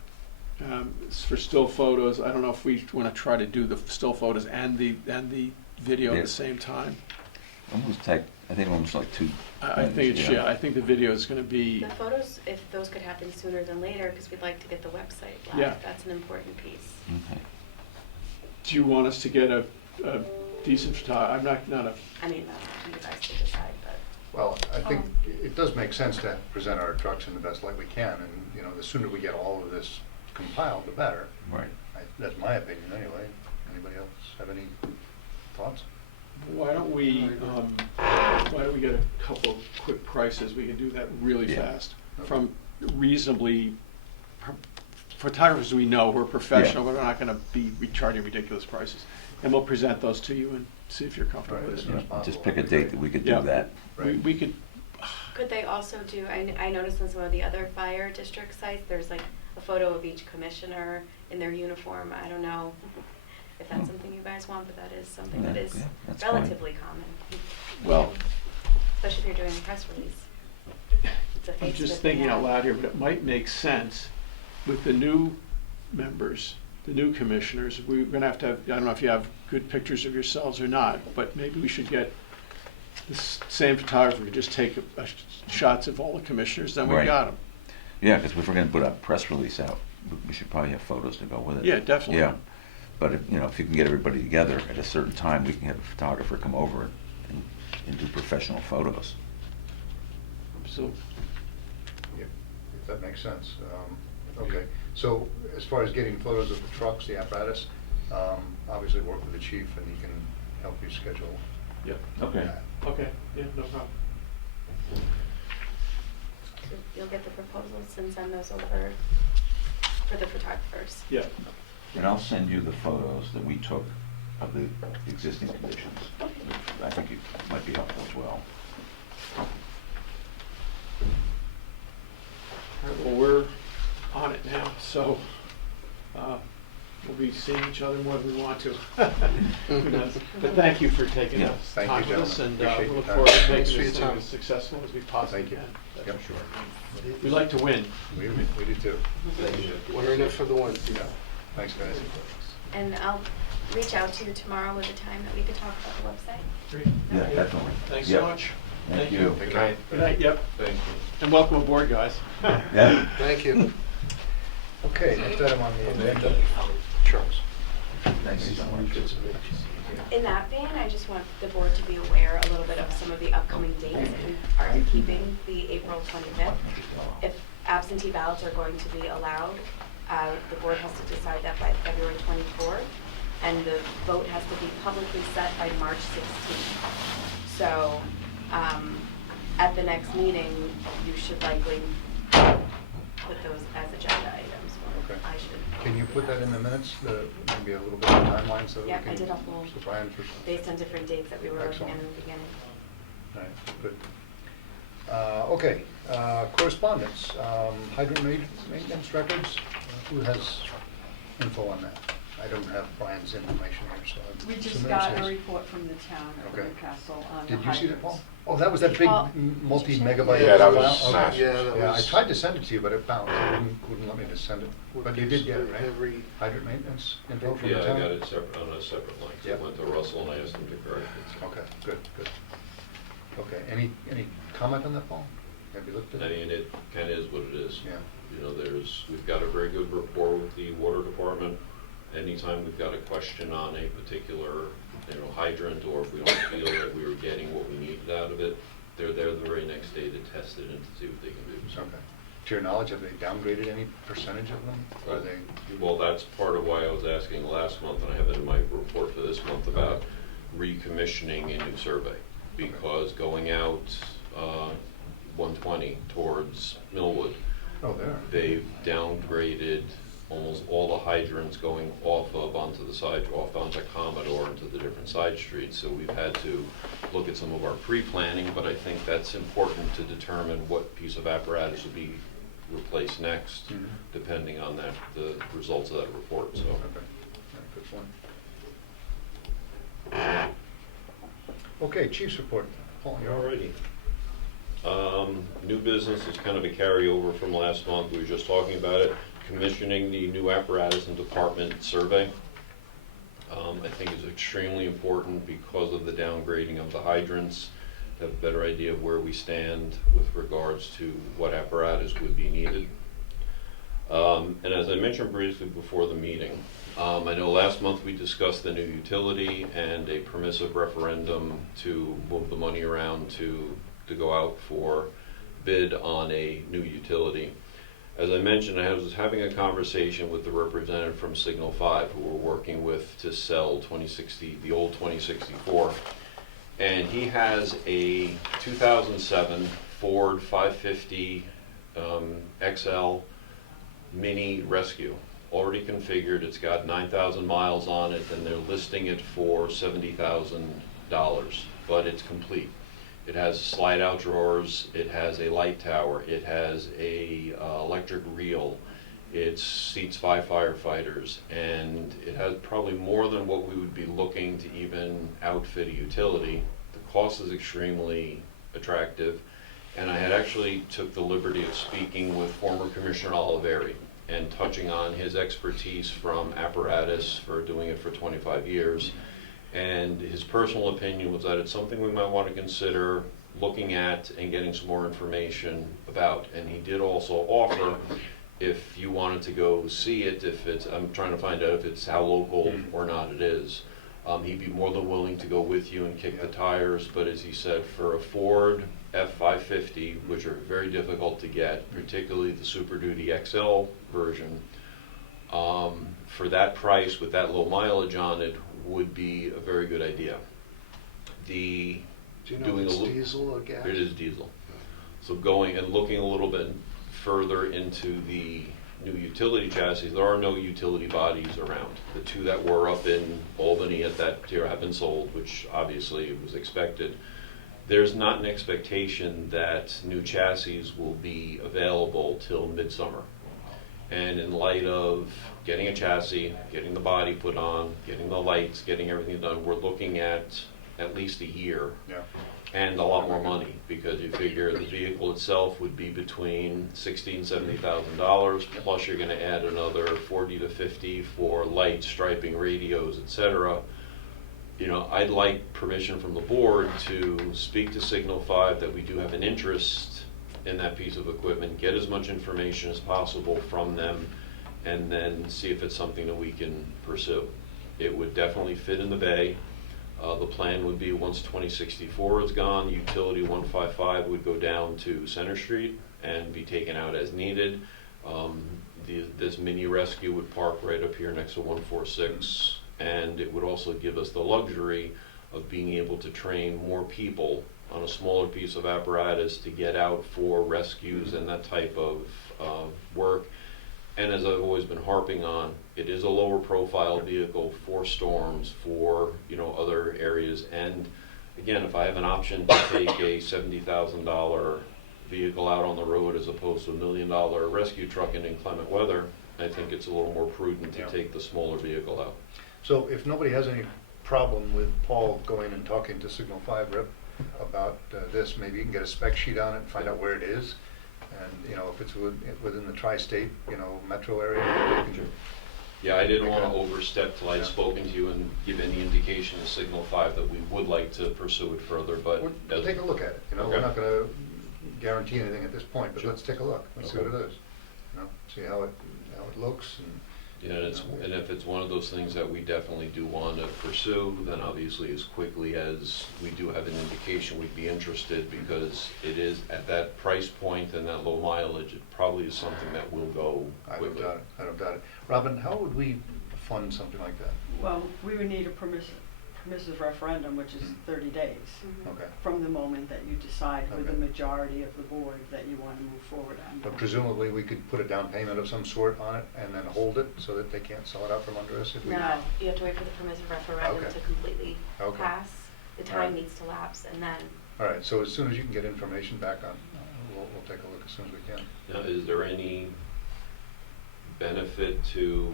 It's for still photos, I don't know if we want to try to do the still photos and the video at Yeah. the same time. Almost I think almost like two. I think it's, yeah, I think the video is going to be, The photos, if those could happen sooner than later, because we'd like to get the website live. Yeah. That's an important piece. Okay. do you want us to get a decent photographer? I'm not a, I mean, that's up to you guys to decide, but. Well, I think it does make sense to present our trucks in the best light we can, and, you know, the sooner we get all of this compiled, the better. Right. That's my opinion anyway. Anybody else have any thoughts? why don't we get a couple quick prices? We can do that really Yeah. fast. From reasonably, photographers we know, we're professional, Yeah. we're not going to be charging ridiculous prices. And we'll present those to you and see if you're comfortable Right, with as it. soon as Yeah, possible. just pick a date that we could do Yeah. that. We could, Could they also do, I noticed on some of the other fire district sites, there's like a photo of each commissioner in their uniform. I don't know if that's something you guys want, but that is something that Yeah, is yeah, that's fine. relatively common. well, Especially if you're doing a press release. It's a I'm face to just the thinking out camera. loud here, but it might make sense with the new members, the new commissioners, we're gonna have, I don't know if you have good pictures of yourselves or not, but maybe we should get the same photographer to just take shots of all the commissioners, then we Right. got them. Yeah, because if we're going to put a press release out, we should probably have photos to go with it. Yeah, definitely. Yeah, but if, you know, if you can get everybody together at a certain time, we can have a photographer come over and do professional photos. So, If that makes sense. Okay, so as far as getting photos of the trucks, the apparatus, obviously work with the chief and he can help you schedule yeah, Okay. that. okay, yeah, no problem. You'll get the proposals and send those over for the photographers. Yeah, And I'll send you the photos that we took of the existing conditions. I think it might be helpful as well. all right, well, we're on it now, so, we'll be seeing each other more than we want to. Who knows? But thank you for taking Yeah. us Thank you, time with us, gentlemen. and Appreciate we look your forward to time. making Thanks for this your thing time. as successful as we possibly Thank you. can. That's Yep. for sure. We like to win. We do too. We're in it for the win. Yeah, thanks, guys. And I'll reach out to you tomorrow with a time that we could talk about the website. Great. Yeah, definitely. Thanks Yep. so much. Thank you. Good night. Good night, yep, Thank you. and welcome aboard, guys. Yeah. Thank you. Okay, next item on the agenda. Charles. Thanks so much. In that vein, I just want the board to be aware a little bit of some of the upcoming dates. We are keeping the April 25th. If absentee ballots are going to be allowed, the board has to decide that by February 24th, and the vote has to be publicly set by March 16th. So, at the next meeting, you should likely put those as agenda items, or Okay. I should. Can you put that in the minutes, maybe a little bit of timeline so that we Yeah, can? I did a whole, So Brian, for, based on different dates that we were looking at in Excellent. the beginning. all right, good. Okay, correspondence, hydrant maintenance records, who has info on that? I don't have Brian's information here, so. I'm We just assuming got it's a his. report from the town of Okay. Newcastle on the Did you see that, hydrants. Paul? Oh, that was that big Paul, multi-megabyte Yeah, that file? was Okay. massive. Yeah, that Yeah, I was- tried to send it to you, but it bounced, it wouldn't let me to send it. But you did get it, right? Every, Hydrant maintenance info from the Yeah, town? I got it separate, on a separate line. So I Yep. went to Russell and I asked him to correct it. Okay, good, good. Okay, any comment on that, Paul? Have you looked at I it? mean, it kind of is what it is. Yeah. You know, we've got a very good rapport with the water department. Anytime we've got a question on a particular, hydrant, or if we don't feel that we were getting what we needed out of it, they're there the very next day to test it and to see what they can do. So, Okay. To your knowledge, have they downgraded any percentage of them? Or are they, well, that's part of why I was asking last month, and I have it in my report for this month, about recommissioning a new survey. Because going out 120 towards Millwood, oh, there. they've downgraded almost all the hydrants going off onto the side, off onto Commodore, into the different side streets. So we've had to look at some of our pre-planning, but I think that's important to determine what piece of apparatus would be replaced next, Mhm. depending on the results of that report, so. Okay, yeah, good point. Okay, chief's report. Paul, you're all right. Alrighty. New business is kind of a carryover from last month. We were just talking about it. Commissioning the new apparatus and department survey. I think is extremely important because of the downgrading of the hydrants. To have a better idea of where we stand with regards to what apparatus would be needed. And as I mentioned briefly before the meeting, I know last month we discussed the new utility and a permissive referendum to move the money around to go out for bid on a new utility. As I mentioned, I was having a conversation with the representative from Signal 5 who we're working with to sell the old 2064. And he has a 2007 Ford 550 XL Mini Rescue already configured. It's got 9,000 miles on it, and they're listing it for $70,000, but it's complete. It has slide-out drawers, it has a light tower, it has a electric reel, it seats 5 firefighters, and it has probably more than what we would be looking to even outfit a utility. The cost is extremely attractive, and I had actually took the liberty of speaking with former Commissioner Oliveri and touching on his expertise from apparatus for doing it for 25 years. And his personal opinion was that it's something we might want to consider looking at and getting some more information about. And he did also offer, if you wanted to go see it, I'm trying to find out if it's how local or not it is. He'd be more than willing to go with you and kick the tires, but as he said, for a Ford F550, which are very difficult to get, particularly the Super Duty XL version, for that price with that low mileage on it would be a very good idea. Do you know doing if it's a little, diesel or gas? it is diesel. So going and looking a little bit further into the new utility chassis, there are no utility bodies around. The two that were up in Albany at that tier have been sold, which obviously was expected. There's not an expectation that new chassis will be available till midsummer. And in light of getting a chassis, getting the body put on, getting the lights, getting everything done, we're looking at least a year. Yeah. And a lot more money, because you figure the vehicle itself would be between $60,000 and $70,000, plus you're gonna add another 40 to 50 for lights, striping, radios, etc. You know, I'd like permission from the board to speak to Signal 5 that we do have an interest in that piece of equipment, get as much information as possible from them, and then see if it's something that we can pursue. It would definitely fit in the bay. The plan would be once 2064 is gone, utility 155 would go down to Center Street and be taken out as needed. This mini rescue would park right up here next to 146, and it would also give us the luxury of being able to train more people on a smaller piece of apparatus to get out for rescues and that type of work. And as I've always been harping on, it is a lower profile vehicle for storms, for other areas. And again, if I have an option to take a $70,000 vehicle out on the road as opposed to $1 million rescue truck in inclement weather, I think it's a little more prudent to take the smaller vehicle out. So if nobody has any problem with Paul going and talking to Signal 5 rep about this, maybe you can get a spec sheet on it and find out where it is. And, if it's within the tri-state, metro area, we can. Yeah, I didn't want to overstep till I'd spoken to you and give any indication to Signal 5 that we would like to pursue it further, but. We'll take a look at it, we're Okay. not gonna guarantee anything at this point, but Sure. let's take a look, let's see Okay. what it is. See how it looks, and Yeah, and if it's one of those things that we definitely do want to pursue, then obviously as quickly as we do have an indication, we'd be interested, because it is at that price point and that low mileage, it probably is something that will go I don't quickly. doubt it, I don't doubt it. Robin, how would we fund something like that? Well, we would need a permissive referendum, which is 30 days Okay, from the moment that you decide with the Okay. majority of the board that you want to move forward on. but presumably we could put a down payment of some sort on it and then hold it so that they can't sell it out from under us if we. No, you have to wait for the permissive referendum Okay. to completely Okay. pass. The All right. time needs to lapse, and then All right, so as soon as you can get information back on, we'll take a look as soon as we can. Now, is there any benefit to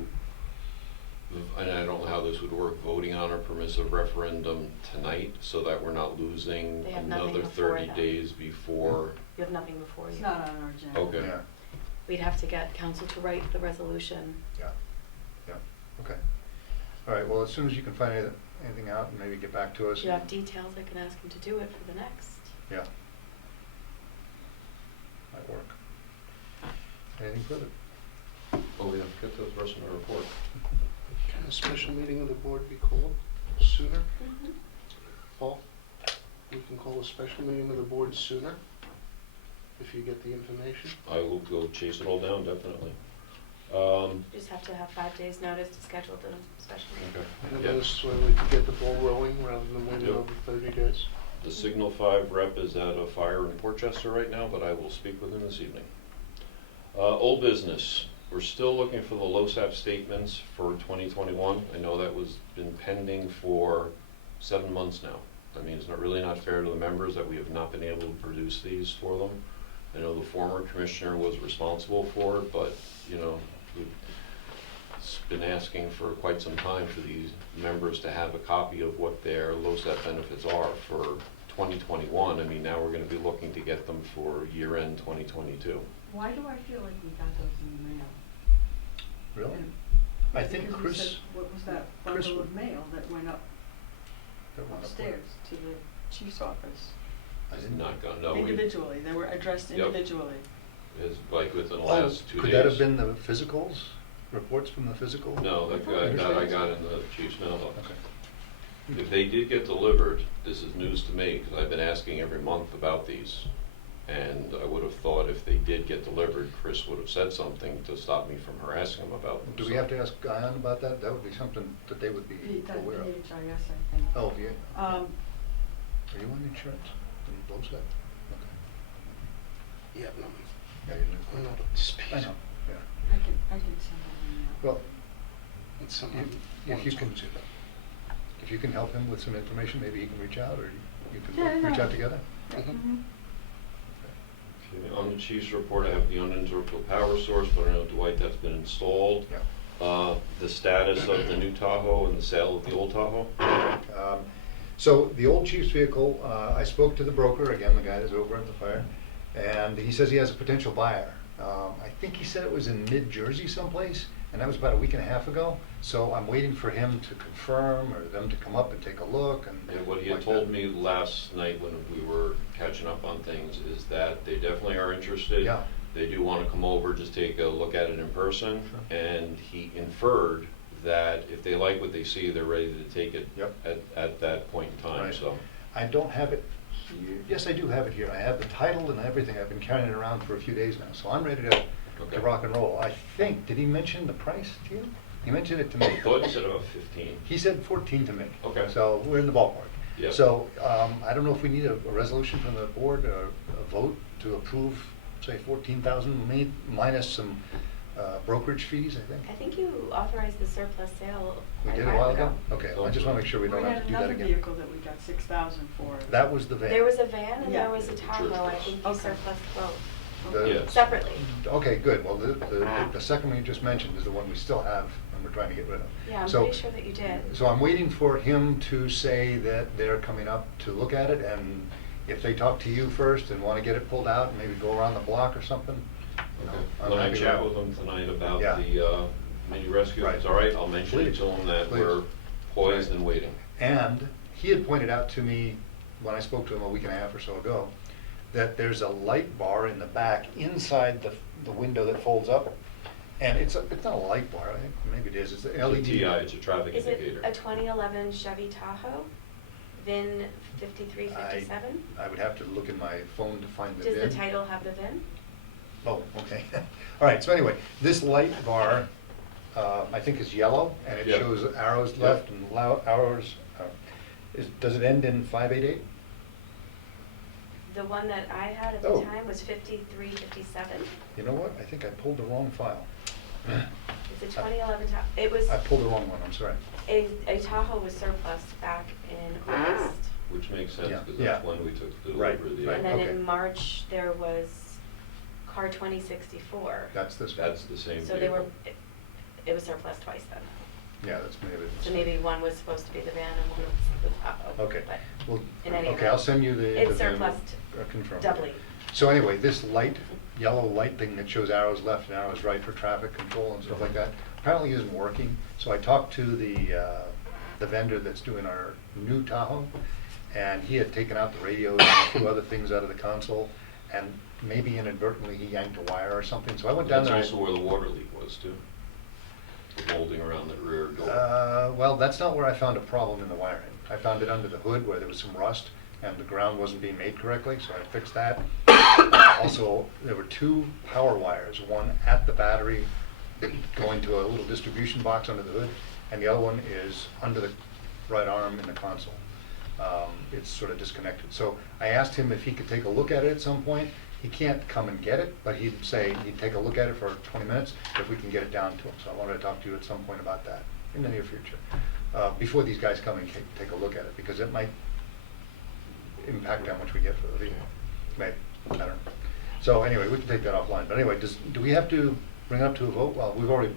and I don't know how this would work, voting on a permissive referendum tonight so that we're not losing They have nothing another before 30 then. days before. You have nothing before you. It's not on our agenda. Okay. Yeah, We'd have to get council to write the resolution. yeah, yeah, okay. All right, well, as soon as you can find anything out, and maybe get back to us. If you have details, I can ask him to do it for the next. Yeah. Might work. Anything further? Oh, we have to get to the rest of my report. Can a special meeting of the board be called sooner? Paul, we can call a special meeting of the board sooner if you get the information. I will go chase it all down, definitely. You just have to have 5 days' notice to schedule the special meeting. Okay. And Yeah. this way we can get the ball rolling rather than waiting Yep. over 30 days. The Signal 5 rep is at a fire in Portchester right now, but I will speak with him this evening. Old business, we're still looking for the LoSAP statements for 2021. I know that was been pending for 7 months now. I mean, it's really not fair to the members that we have not been able to produce these for them. I know the former commissioner was responsible for it, but, you know, we've been asking for quite some time for these members to have a copy of what their LoSAP benefits are for 2021. I mean, now we're gonna be looking to get them for year-end 2022. Why do I feel like we got those in the mail? Really? And- I think because we Chris, said, what was that Chris bundle would- of mail that went up that one up upstairs to the chief's office? I It's didn't. not gonna, no, we, Individually, they were addressed Yep. individually. it's like within the Oh, last 2 days. could that have been the physicals, reports from the physical? No, that I got in the chief's mailbox. Okay. If they did get delivered, this is news to me, because I've been asking every month about these. And I would have thought if they did get delivered, Chris would have said something to stop me from harassing him about them. Do we So- have to ask Guyon about that? That would be something that they would be aware of. VHIS, I think. Oh, yeah. Um, Are you on insurance? Are you blows that? Okay. Yeah, no, Yeah, you I'm do. not up to speed. I know, yeah. I can send that in now. Well, It's someone if you wants can, to. if you can help him with some information, maybe he can reach out, or you can Yeah, reach yeah. out together? Mhm. Mhm. Okay, on the chief's report, I have the uninterruptible power source, but I know Dwight, that's been installed. Yeah. The status of the new Tahoe and the sale of the old Tahoe? So the old chief's vehicle, I spoke to the broker, again, the guy that's over at the fire, and he says he has a potential buyer. I think he said it was in mid-Jersey someplace, and that was about a week and a half ago. So I'm waiting for him to confirm, or them to come up and take a look, and. Yeah, what he had like told that. me last night when we were catching up on things is that they definitely are interested. Yeah. They do want to come over, just take a look at it in person. Sure. And he inferred that if they like what they see, they're ready to take it Yep. at that point in time, Right. so. I don't have it here. Yes, I do have it here. I have the title and everything. I've been carrying it around for a few days now, so I'm ready to Okay. rock and roll. I think, did he mention the price to you? He mentioned it to me. I thought you said about 15. He said 14 to me. Okay. So we're in the ballpark. Yeah. So I don't know if we need a resolution from the board or a vote to approve, say, 14,000 minus some brokerage fees, I think. I think you authorized the surplus sale We a did a while while ago? Okay, well, I just want to make sure we We don't have had to do that another again. vehicle that we got 6,000 for. That was the van. There was a van and Yeah. there was a Tahoe, I think you Okay. surplus both, The- Yes. separately. Okay, good. Well, the second one you just mentioned is the one we still have and we're trying to get rid of. Yeah, I'm So- pretty sure that you did. So I'm waiting for him to say that they're coming up to look at it, and if they talk to you first and want to get it pulled out and maybe go around the block or something, you know, Okay. I'm When I happy chat with with them tonight about Yeah. the mini rescue, Right. it's all right, I'll mention it Please. to them that Please. we're poised Right. and waiting. And he had pointed out to me, when I spoke to him a week and a half or so ago, that there's a light bar in the back inside the window that folds up. And it's not a light bar, I think, maybe it is, it's an It's a LED. TI, it's a traffic Is it indicator. a 2011 Chevy Tahoe, VIN 5357? I would have to look in my phone to find the Does VIN. the title have the VIN? Oh, okay. All right, so anyway, this light bar, I think is yellow, and it Yeah. shows arrows left and arrows, does it end in 588? The one that I had at Oh. the time was 5357. You know what? I think I pulled the wrong file. It's a 2011 Tahoe. It was, I pulled the wrong one, I'm sorry. a Tahoe was surplus back in August. Which makes sense, Yeah, because yeah. that's when we took the Right, delivery of the. right. And then okay. in March, there was car 2064. That's this one. That's the same So they were, vehicle. it was surplus twice then. Yeah, that's maybe. So maybe one was supposed to be the van and one was the Tahoe. Okay, But well, in any okay, I'll event, send you the. it's the surplus confirmed. doubly. So anyway, this light, yellow light thing that shows arrows left and arrows right for traffic control and stuff like that, apparently isn't working. So I talked to the vendor that's doing our new Tahoe, and he had taken out the radios and a few other things out of the console, and maybe inadvertently he yanked a wire or something, so I went down That's there. also where the water leak was too. The molding around the rear door. Well, that's not where I found a problem in the wiring. I found it under the hood where there was some rust and the ground wasn't being made correctly, so I fixed that. Also, there were two power wires, one at the battery going to a little distribution box under the hood, and the other one is under the right arm in the console. It's sort of disconnected. So I asked him if he could take a look at it at some point. He can't come and get it, but he'd say he'd take a look at it for 20 minutes if we can get it down to him. So I wanted to talk to you at some point about that in the near future, before these guys come and take a look at it, because it might impact how much we get for the vehicle. Maybe, I don't know. So anyway, we can take that offline. But anyway, do we have to bring it up to a vote? Well, we've already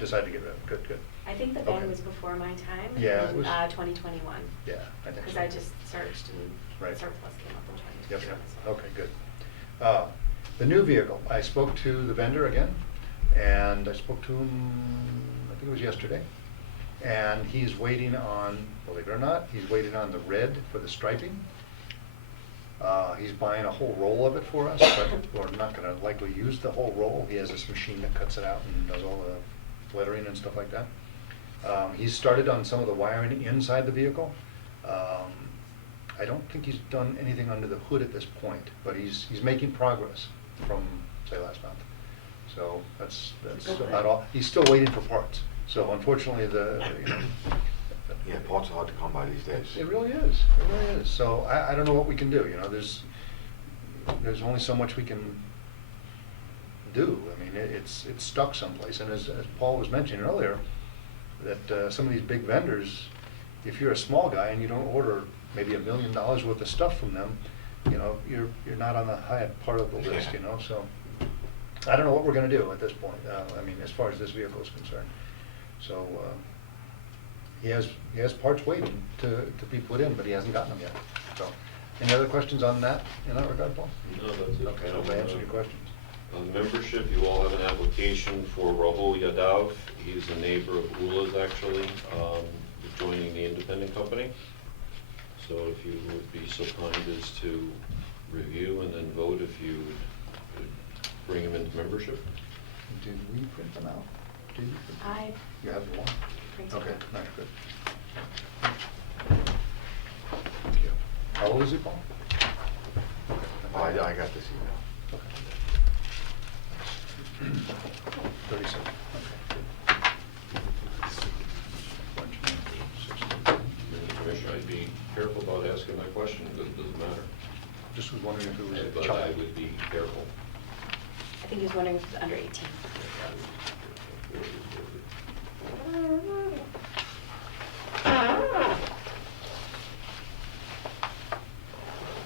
decided to get rid of it. Good, good. I think the Okay. van was before my time. Yeah, it in was- 2021. Yeah, I think Because so. I just searched and Right. surplus came up in Yep, 2021. yep, okay, good. The new vehicle, I spoke to the vendor again, and I spoke to him, I think it was yesterday, and he's waiting on, believe it or not, he's waiting on the red for the striping. He's buying a whole roll of it for us, but we're not gonna likely use the whole roll. He has this machine that cuts it out and does all the lettering and stuff like that. He's started on some of the wiring inside the vehicle. I don't think he's done anything under the hood at this point, but he's making progress from, say, last month. So that's about all. He's still waiting for parts. So unfortunately, Yeah, parts are hard to come by these days. it really is, it really is. So I don't know what we can do, there's only so much we can do. I mean, it's stuck someplace, and as Paul was mentioning earlier, that some of these big vendors, if you're a small guy and you don't order maybe $1 million worth of stuff from them, you're not on the high part of the list, so I don't know what we're gonna do at this point, I mean, as far as this vehicle is concerned. So, he has parts waiting to be put in, but he hasn't gotten them yet. So, any other questions on that, in that regard, Paul? No, that's it. Okay, I'll answer your questions. Membership, you all have an application for Rahul Yadav. He's a neighbor of Ula's, actually, joining the independent company. So if you would be so kind as to review and then vote if you could bring him into membership. Did we print them out? Did you print them? I You have the one? printed Okay, it. all right, good. Thank you. How old is he, Paul? Oh, I got this email. Okay. 37, okay, good. Commissioner, I'd be careful about asking that question, because it doesn't matter. Just was wondering if it was a But I child. would be careful. I think he was wondering if it was under 18.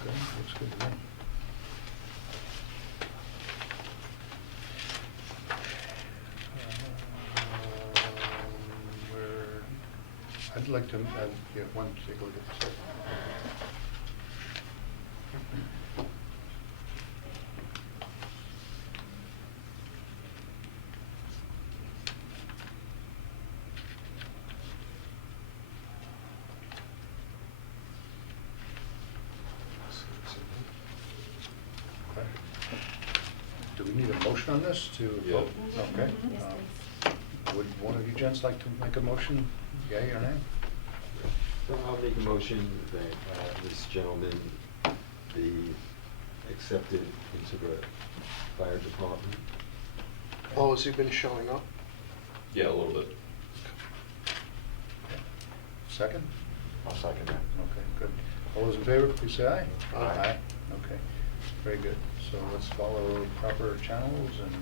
Okay, looks good to me. I'd like to, yeah, one, take a look at this. Okay. Do we need a motion on this to Yeah. vote? Okay. Yes, Would one of you gents like to make a motion, yea or nay? So I'll make a motion that this gentleman be accepted into the fire department. Oh, has he been showing up? Yeah, a little bit. Second? I'll second that. Okay, good. All those in favor, please say aye. Aye. Okay, very good. So let's follow proper channels and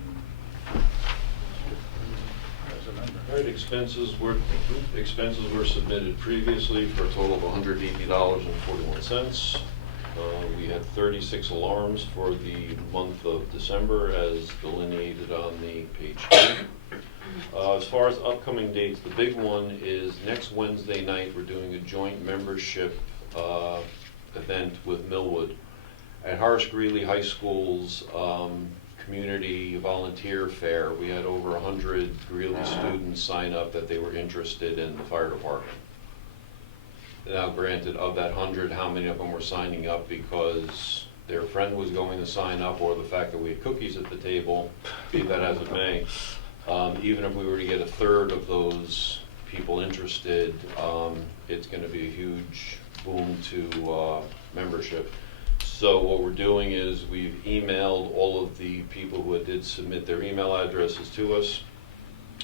as a member. All right, expenses were submitted previously for a total of $180.41. We had 36 alarms for the month of December as delineated on the page 2. As far as upcoming dates, the big one is next Wednesday night, we're doing a joint membership event with Millwood at Horace Greeley High School's community volunteer fair. We had over 100 Greeley students sign up that they were interested in the fire department. Now granted, of that 100, how many of them were signing up because their friend was going to sign up, or the fact that we had cookies at the table, be that as it may. Even if we were to get a third of those people interested, it's going to be a huge boom to membership. So what we're doing is we've emailed all of the people who did submit their email addresses to us,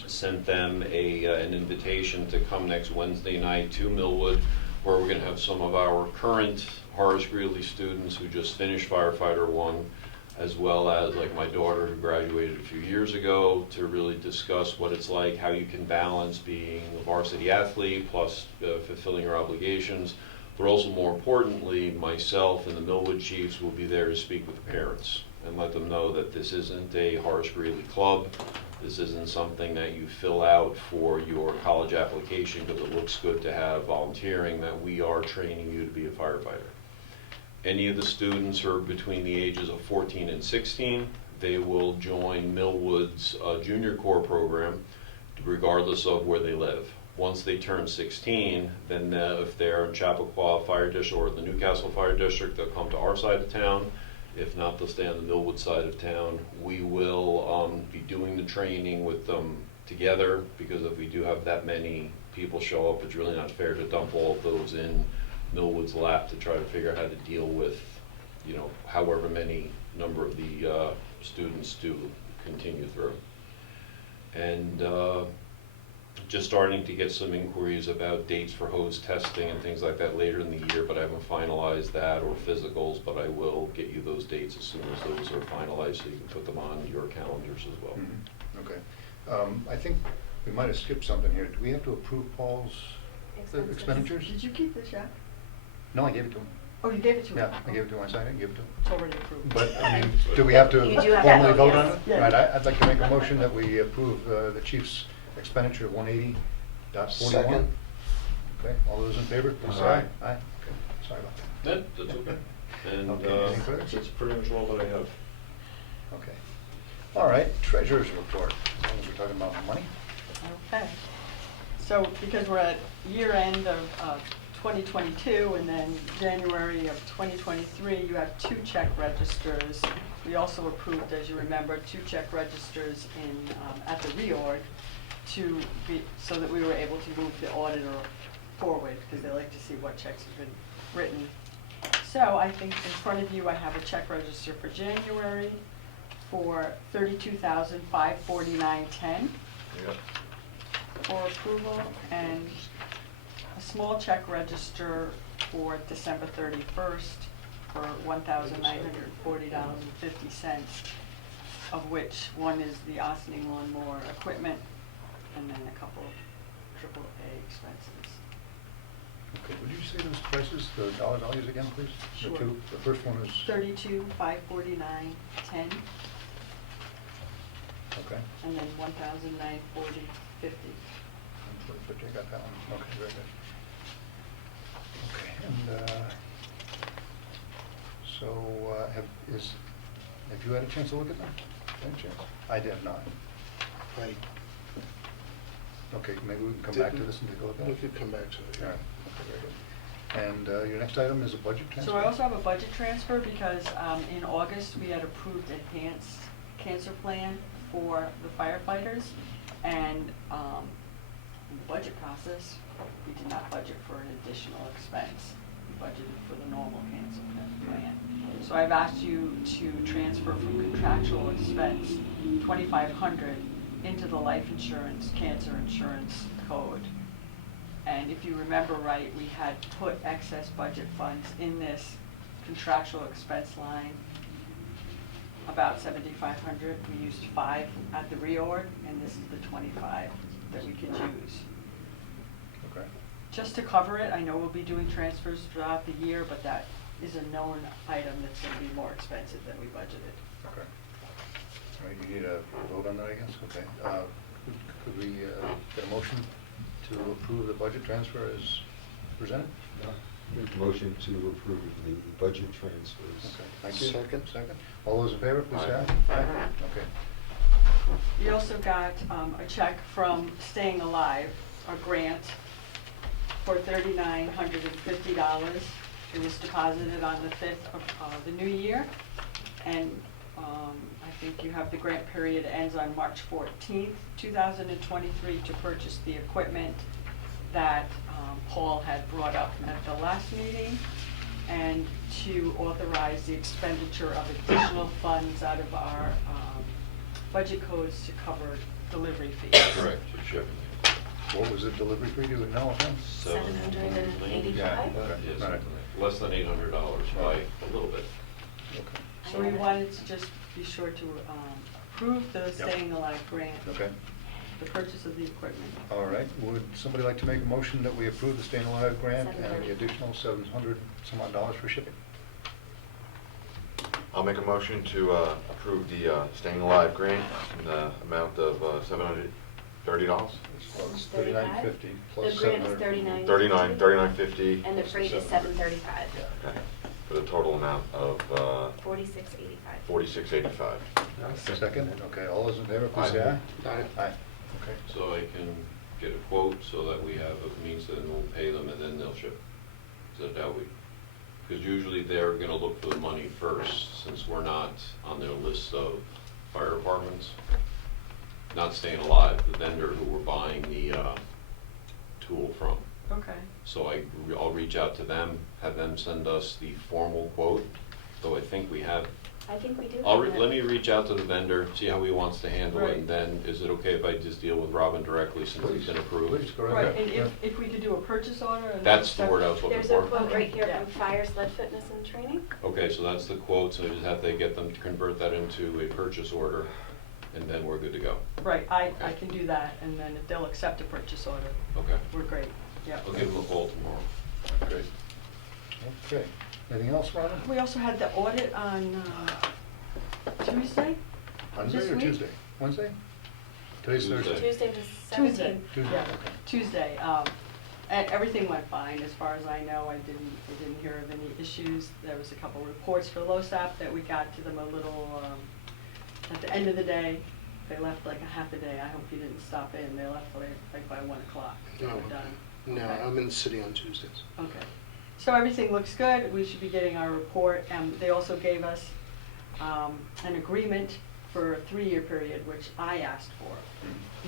sent them an invitation to come next Wednesday night to Millwood, where we're going to have some of our current Horace Greeley students who just finished Firefighter 1, as well as like my daughter who graduated a few years ago, to really discuss what it's like, how you can balance being a varsity athlete plus fulfilling your obligations. But also more importantly, myself and the Millwood Chiefs will be there to speak with the parents and let them know that this isn't a Horace Greeley club. This isn't something that you fill out for your college application because it looks good to have volunteering, that we are training you to be a firefighter. Any of the students who are between the ages of 14 and 16, they will join Millwood's Junior Corps program regardless of where they live. Once they turn 16, then if they're in Chappaqua Fire District or the Newcastle Fire District, they'll come to our side of town. If not, they'll stay on the Millwood side of town. We will be doing the training with them together, because if we do have that many people show up, it's really not fair to dump all of those in Millwood's lap to try to figure out how to deal with, you know, however many number of the students do continue through. And just starting to get some inquiries about dates for hose testing and things like that later in the year, but I haven't finalized that, or physicals, but I will get you those dates as soon as those are finalized so you can put them on your calendars as well. Mm-hmm. Okay. I think we might have skipped something here. Do we have to approve Paul's expenditures? Did you keep this, Jack? No, I gave it to him. Oh, you gave it to me? Yeah, I gave it to him. I signed it and gave it to him. It's already approved. But, I mean, do we have to You do have to formally vote, vote on yes. it? Yeah. Right, I'd like to make a motion that we approve the chief's expenditure of 180.41. Second. Okay, all those in favor, please say aye. Aye, okay, sorry about that. That's okay. And Okay, any further? that's pretty much all that I have. Okay. All right, treasurer's report, as long as we're talking about money. Okay. So because we're at year end of 2022 and then January of 2023, you have 2 check registers. We also approved, as you remember, 2 check registers in at the reorg so that we were able to move the auditor forward, because they like to see what checks have been written. So I think in front of you I have a check register for January for $32,549.10 for approval, and a small check register for December 31st for $1,940.50, of which one is the Ossining lawnmower equipment, and then a couple AAA expenses. Okay, would you say those prices, the dollar values again, please? Sure. The two, the first one is, $32,549.10, okay. and then $1,940.50. I got that one, okay, very good. Okay, and, so, have you had a chance to look at them? Any chance? I did not. Right. Okay, maybe we can come back to this and take a look at it? We could come back to it. All right, okay, very good. And your next item is a budget transfer? So I also have a budget transfer because in August, we had approved enhanced cancer plan for the firefighters. And in the budget process, we did not budget for an additional expense. We budgeted for the normal cancer plan. So I've asked you to transfer from contractual expense $2,500 into the life insurance, cancer insurance code. And if you remember right, we had put excess budget funds in this contractual expense line, about $7,500. We used 5 at the reorg, and this is the 25 that we could use. Okay. Just to cover it, I know we'll be doing transfers throughout the year, but that is a known item that's going to be more expensive than we budgeted. Okay. All right, you need a vote on that, I guess? Okay. Could we get a motion to approve the budget transfer as presented? Make a motion to approve the budget transfers. Okay, thank you. Second. Second. All those in favor, please say aye. Aye. Okay. You also got a check from Staying Alive, a grant for $3,950. It was deposited on the 5th of the new year, and I think you have the grant period ends on March 14th, 2023, to purchase the equipment that Paul had brought up at the last meeting, and to authorize the expenditure of additional funds out of our budget codes to cover delivery fees. Correct, for shipping. What was the delivery fee, do we know offhand? 785? Yeah, okay. Yeah, All right. something like- less than $800 by a little bit. Okay. So we wanted to just be sure to approve the Staying Alive grant, Okay, the purchase of the equipment. all right. Would somebody like to make a motion that we approve the Staying Alive grant and the $730. additional $700 some odd dollars for shipping? I'll make a motion to approve the Staying Alive grant in the amount of $730. Plus $39.50 plus The grant is $700. $39.50. And the freight is $735. Yeah. Okay. For the total amount of $4685. $46.85. Second, okay, all those in favor, please say aye. Aye. Aye, okay. So I can get a quote so that we have a means that we'll pay them and then they'll ship. Is that how we? Because usually they're gonna look for the money first, since we're not on their list of fire departments. Not Staying Alive, the vendor who we're buying the tool from. Okay. So I'll reach out to them, have them send us the formal quote, though I think we have. I think we do. Let me reach out to the vendor, see how he wants to handle it, Right. and then is it okay if I just deal with Robin directly since it's been approved? Please, go right Right, ahead. and if we could do a purchase order and. That's the word I was looking There's a for. quote right here Yeah. from Fire Sled Fitness and Training. Okay, so that's the quote, so I just have to get them to convert that into a purchase order, and then we're good to go. Right, I can do that, and then if they'll accept a purchase order, Okay, we're great, yeah. I'll give them a call tomorrow. Great. Okay, anything else, Robin? We also had the audit on Tuesday? Wednesday This or week? Tuesday? Wednesday? Today's Tuesday. Thursday. Tuesday the Tuesday, 17th. Tuesday, yeah, okay. Tuesday. And everything went fine, as far as I know. I didn't hear of any issues. There was a couple reports for LoSAP that we got to them a little, at the end of the day. They left like a half a day. I hope you didn't stop in. They left like by 1 o'clock. They were No. done. No, Okay. I'm in the city on Tuesdays. Okay, so everything looks good, we should be getting our report, and they also gave us an agreement for a 3-year period, which I asked for,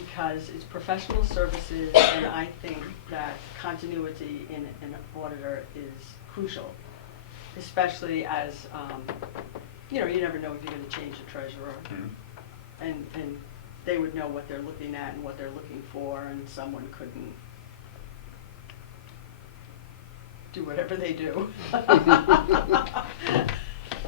because it's professional services, and I think that continuity in an auditor is crucial, especially as, you never know if you're gonna change the treasurer, Mhm. and they would know what they're looking at and what they're looking for, and someone couldn't do whatever they do.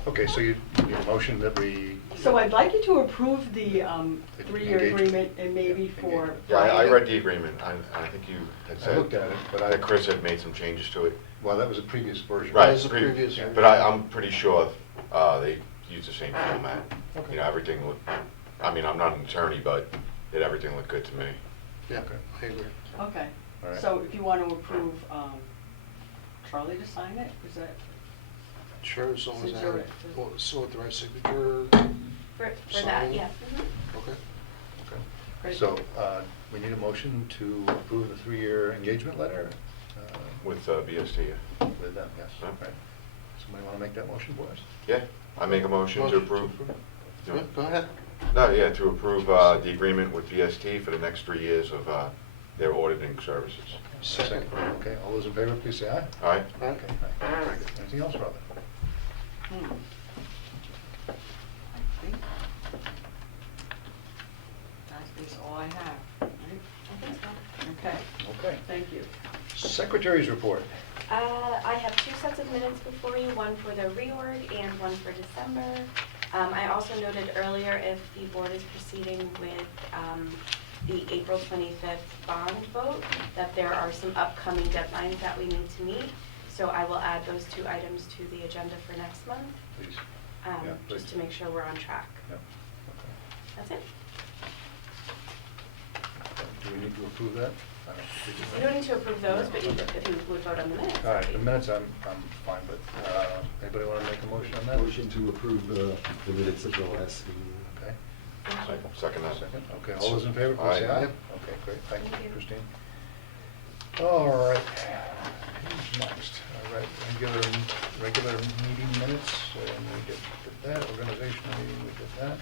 Okay, so you need a motion that we... So I'd like you to approve the 3-year Engagement. agreement, and maybe for. Yeah, I read the agreement. I think you had I said. looked at it, but I... That Chris had made some changes to it. Well, that was a previous version. Right. was the previous Yeah. one. But I'm pretty sure they use the same format. Okay. Everything looked, I mean, I'm not an attorney, but everything looked good to me. Yeah, Okay. I agree. Okay, All right. so if you want to approve Charlie to sign it, is that? Sure, as long as I Since you're have, it. well, so with the right signature, For Sign. that, yeah. okay. Okay. Great. So, we need a motion to approve the 3-year engagement letter With BST, yeah. with them, yes. Yeah. Right. Somebody want to make that motion for us? Yeah, I make a motion to approve. Yeah, go ahead. No, yeah, to approve the agreement with BST for the next 3 years of their auditing services. Second. Okay, all those in favor, please say aye. All right? Aye. Okay, aye. Very good. Anything else, Robin? Hmm. I think that's all I have, right? I think so. Okay, Okay. thank you. Secretary's report. I have 2 sets of minutes before you, one for the reorg and one for December. I also noted earlier, if the board is proceeding with the April 25th bond vote, that there are some upcoming deadlines that we need to meet. So I will add those 2 items to the agenda for next month, Please. Yeah, just please. to make sure we're on track. Yeah. That's it. Do we need to approve that? I don't think we do. You don't need to approve those, but Okay. if you would vote on the minutes. All right, the minutes, I'm fine, but anybody want to make a motion on that? Motion to approve the minutes of the last meeting. Okay. Second that. Second, okay, all those in favor, please say aye. Aye. Okay, great, thank Thank you, you. Christine. All right, who's next? All right, regular meeting minutes, and we did that, organizational meeting, we did that.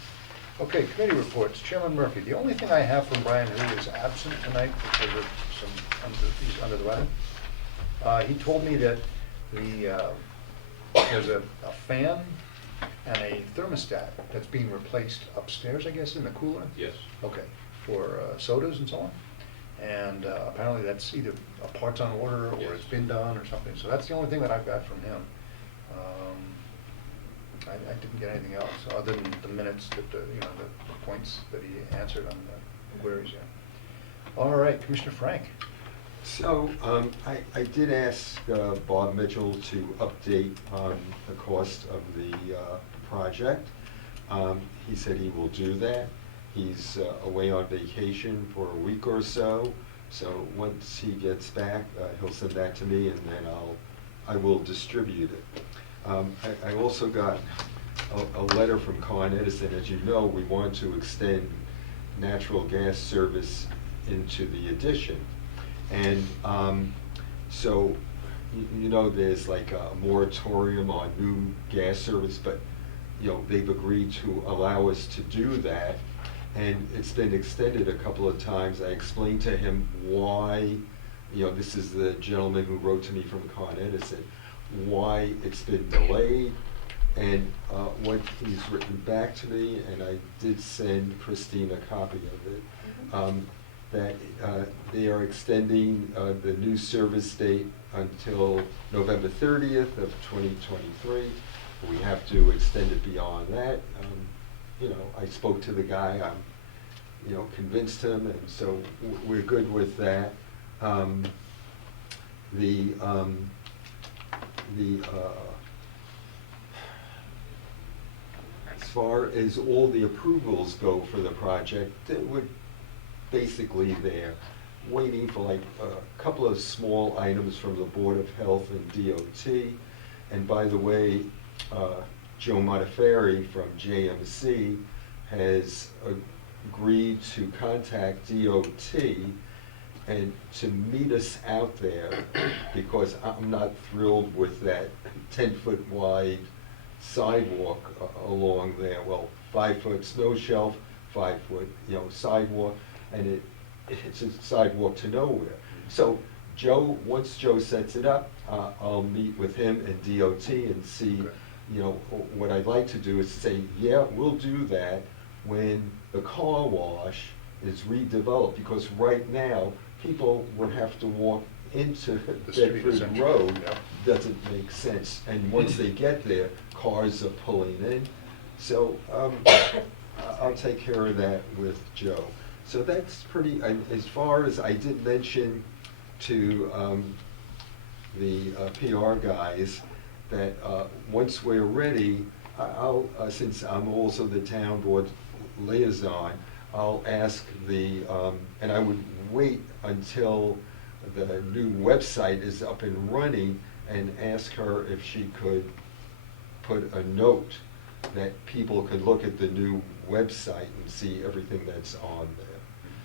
Okay, committee reports, Chairman Murphy, the only thing I have from Brian, who is absent tonight because of he's under the weather. He told me that there's a fan and a thermostat that's being replaced upstairs, I guess, in the cooler? Yes. Okay, for sodas and so on? And apparently that's either a parts on order or Yes. it's been done or something, so that's the only thing that I've got from him. I didn't get anything else, other than the minutes that, the points that he answered on the queries, yeah. All right, Commissioner Frank. So, I did ask Bob Mitchell to update on the cost of the project. He said he will do that. He's away on vacation for a week or so, so once he gets back, he'll send that to me, and then I will distribute it. I also got a letter from Con Edison. As you know, we want to extend natural gas service into the addition. And so, there's like a moratorium on new gas service, but, they've agreed to allow us to do that. And it's been extended a couple of times. I explained to him why, this is the gentleman who wrote to me from Con Edison, why it's been delayed, and what he's written back to me, and I did send Christine a copy of it, that they are extending the new service date until November 30th of 2023. We have to extend it beyond that. I spoke to the guy, I'm, convinced him, and so we're good with that. As far as all the approvals go for the project, we're basically there, waiting for like a couple of small items from the Board of Health and DOT. And by the way, Joe Modafferi from JMC has agreed to contact DOT and to meet us out there, because I'm not thrilled with that 10-foot wide sidewalk along there. Well, 5-foot snow shelf, 5-foot, sidewalk, and it's a sidewalk to nowhere. So once Joe sets it up, I'll meet with him and DOT and see, what I'd like to do is say, yeah, we'll do that when the car wash is redeveloped, because right now, people would have to walk into The street, Bedford essentially, Road. yeah. Doesn't make sense, and once they get there, cars are pulling in. So, I'll take care of that with Joe. So that's pretty, as far as I did mention to the PR guys, that once we're ready, I'll, since I'm also the town board liaison, I'll ask and I would wait until the new website is up and running and ask her if she could put a note that people could look at the new website and see everything that's on there.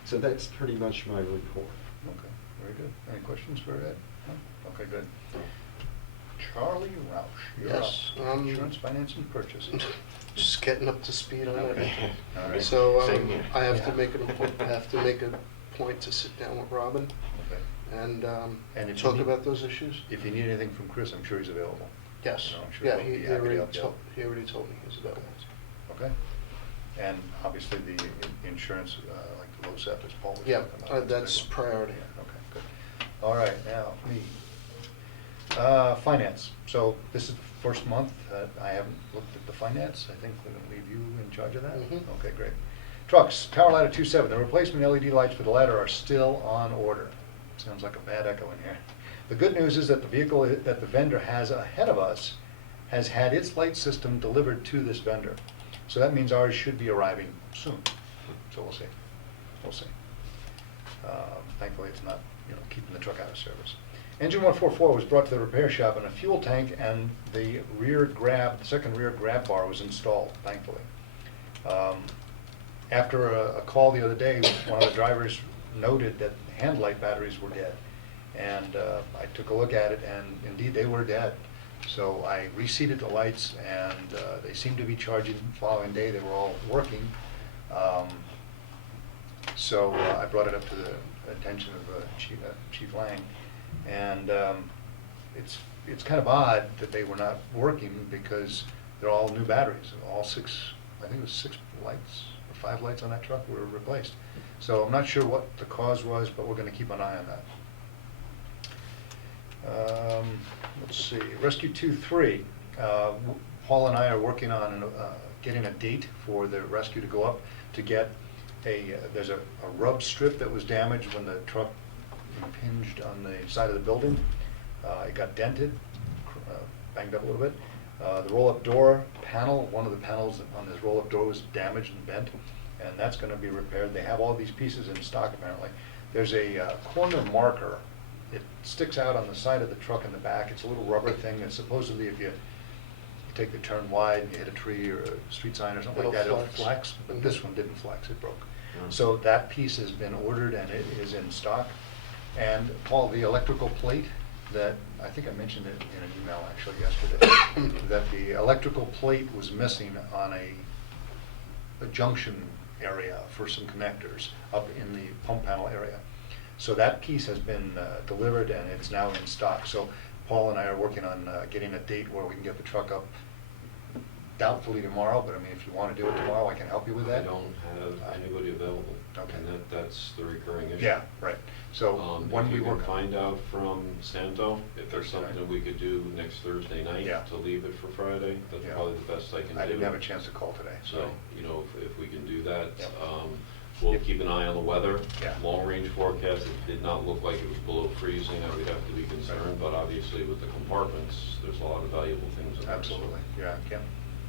So that's pretty much my report. Okay, very good. Any questions for Ed? No? Okay, good. Charlie Roush, you're up. Yes, Insurance, finance, and purchasing. Just getting up to speed on Okay. everything. All right. So, Same here. I have Yeah. to make a point to sit down with Robin Okay. and And if you talk need- about those issues. If you need anything from Chris, I'm sure he's available. Yes, No, I'm sure yeah, he'll he be happy to already help you out. told me he's available. Okay? And obviously the insurance, like the LoSAP, as Paul was Yeah, talking about. that's a big one. priority. Yeah, okay, good. All right, now, me. Finance. So this is the first month that I haven't looked at the finance. I think we're going to leave you in charge of that? Mhm. Okay, great. Trucks, Tower Ladder 27. The replacement LED lights for the ladder are still on order. Sounds like a bad echo in here. The good news is that the vehicle that the vendor has ahead of us has had its light system delivered to this vendor. So that means ours should be arriving soon. So we'll see. We'll see. Thankfully, it's not, keeping the truck out of service. Engine 144 was brought to the repair shop, and a fuel tank and the second rear grab bar was installed, thankfully. After a call the other day, one of the drivers noted that hand light batteries were dead. And I took a look at it, and indeed they were dead. So I reseated the lights, and they seemed to be charging the following day. They were all working. So I brought it up to the attention of Chief Lang. And it's kind of odd that they were not working because they're all new batteries. All I think it was 6 lights or 5 lights on that truck were replaced. So I'm not sure what the cause was, but we're going to keep an eye on that. Let's see, Rescue 2-3. Paul and I are working on getting a date for the rescue to go up to get there's a rub strip that was damaged when the truck impinged on the side of the building. It got dented, banged up a little bit. The roll-up door panel, one of the panels on this roll-up door was damaged and bent, and that's going to be repaired. They have all these pieces in stock apparently. There's a corner marker. It sticks out on the side of the truck in the back. It's a little rubber thing that supposedly if you take the turn wide and you hit a tree or a street sign or something like that, it'll flex, but this one didn't flex, it broke. So that piece has been ordered and it is in stock. And Paul, the electrical plate that, I think I mentioned it in an email actually yesterday, that the electrical plate was missing on a junction area for some connectors up in the pump panel area. So that piece has been delivered and it's now in stock. So Paul and I are working on getting a date where we can get the truck up. Doubtfully tomorrow, but I mean, if you want to do it tomorrow, I can help you with that. I don't have anybody available. Okay. And that's the recurring issue. Yeah, right. So when if we you work can find out from Santo, if there's Thursday something night. we could do next Thursday night Yeah. to leave it for Friday, that's Yeah. probably the best I can do. I didn't have a chance to call today. So, if we can do that, Yep. we'll Yep. keep an eye on the weather. Yeah. Long-range forecast, it did not look like it was below freezing, I would have to be concerned, but obviously with the compartments, there's a lot of valuable things in there. so Absolutely, yeah,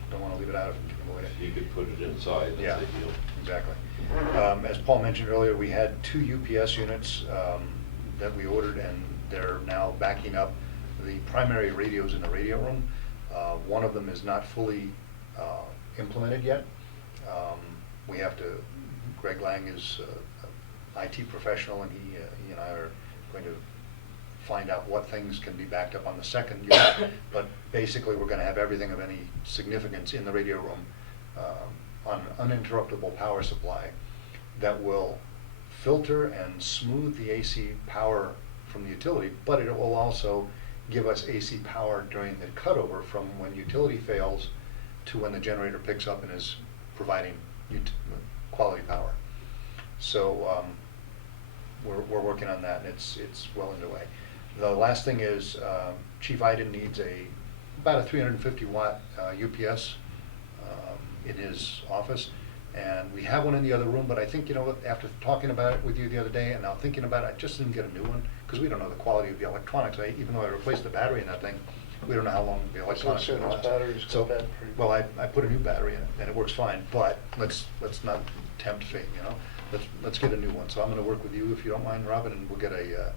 don't want to leave it out if we can avoid it. If you could put it inside, Yeah, that's ideal. exactly. As Paul mentioned earlier, we had 2 UPS units that we ordered, and they're now backing up the primary radios in the radio room. One of them is not fully implemented yet. We have to, Greg Lang is an IT professional, and he and I are going to find out what things can be backed up on the second unit. But basically, we're going to have everything of any significance in the radio room on an uninterruptible power supply that will filter and smooth the AC power from the utility, but it will also give us AC power during the cutover from when utility fails to when the generator picks up and is providing quality power. So we're working on that, and it's well underway. The last thing is Chief Iden needs about a 350 watt UPS in his office, and we have one in the other room, but I think, after talking about it with you the other day and now thinking about it, I just didn't get a new one because we don't know the quality of the electronics. Even though I replaced the battery in that thing, we don't know how long the electronics will last. So, well, I put a new battery in it and it works fine, but let's not tempt fate, Let's get a new one. So I'm going to work with you if you don't mind, Robin, and we'll get a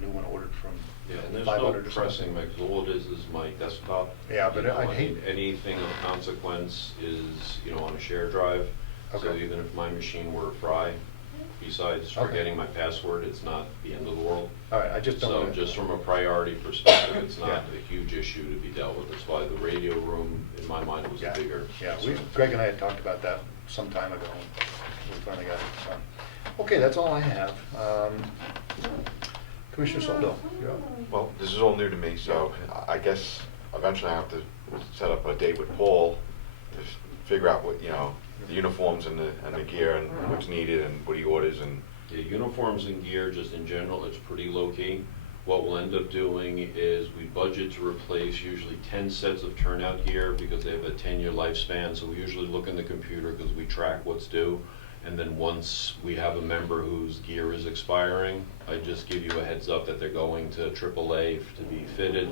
new one ordered from Yeah, and there's 500 no or pressing, something. because all it is my desktop. Yeah, but I'd I hate- mean, anything of consequence is, on a shared drive. So Okay. even if my machine were to fry, besides Okay. forgetting my password, it's not the end of the world. All right, I just don't So want to. just from a priority perspective, it's not Yeah. a huge issue to be dealt with. That's why the radio room, in my mind, was a Yeah, bigger. yeah. concern. Greg and I had talked about that some time ago, and we finally got it done. Okay, that's all I have. Commissioner Soldo, you're up. Well, this is all new to me, so I guess eventually I have to set up a date with Paul to figure out what, the uniforms and the gear and what's needed and what he orders and. The uniforms and gear, just in general, it's pretty low-key. What we'll end up doing is we budget to replace usually 10 sets of turnout gear because they have a 10-year lifespan, so we usually look in the computer because we track what's due. And then once we have a member whose gear is expiring, I just give you a heads up that they're going to AAA to be fitted,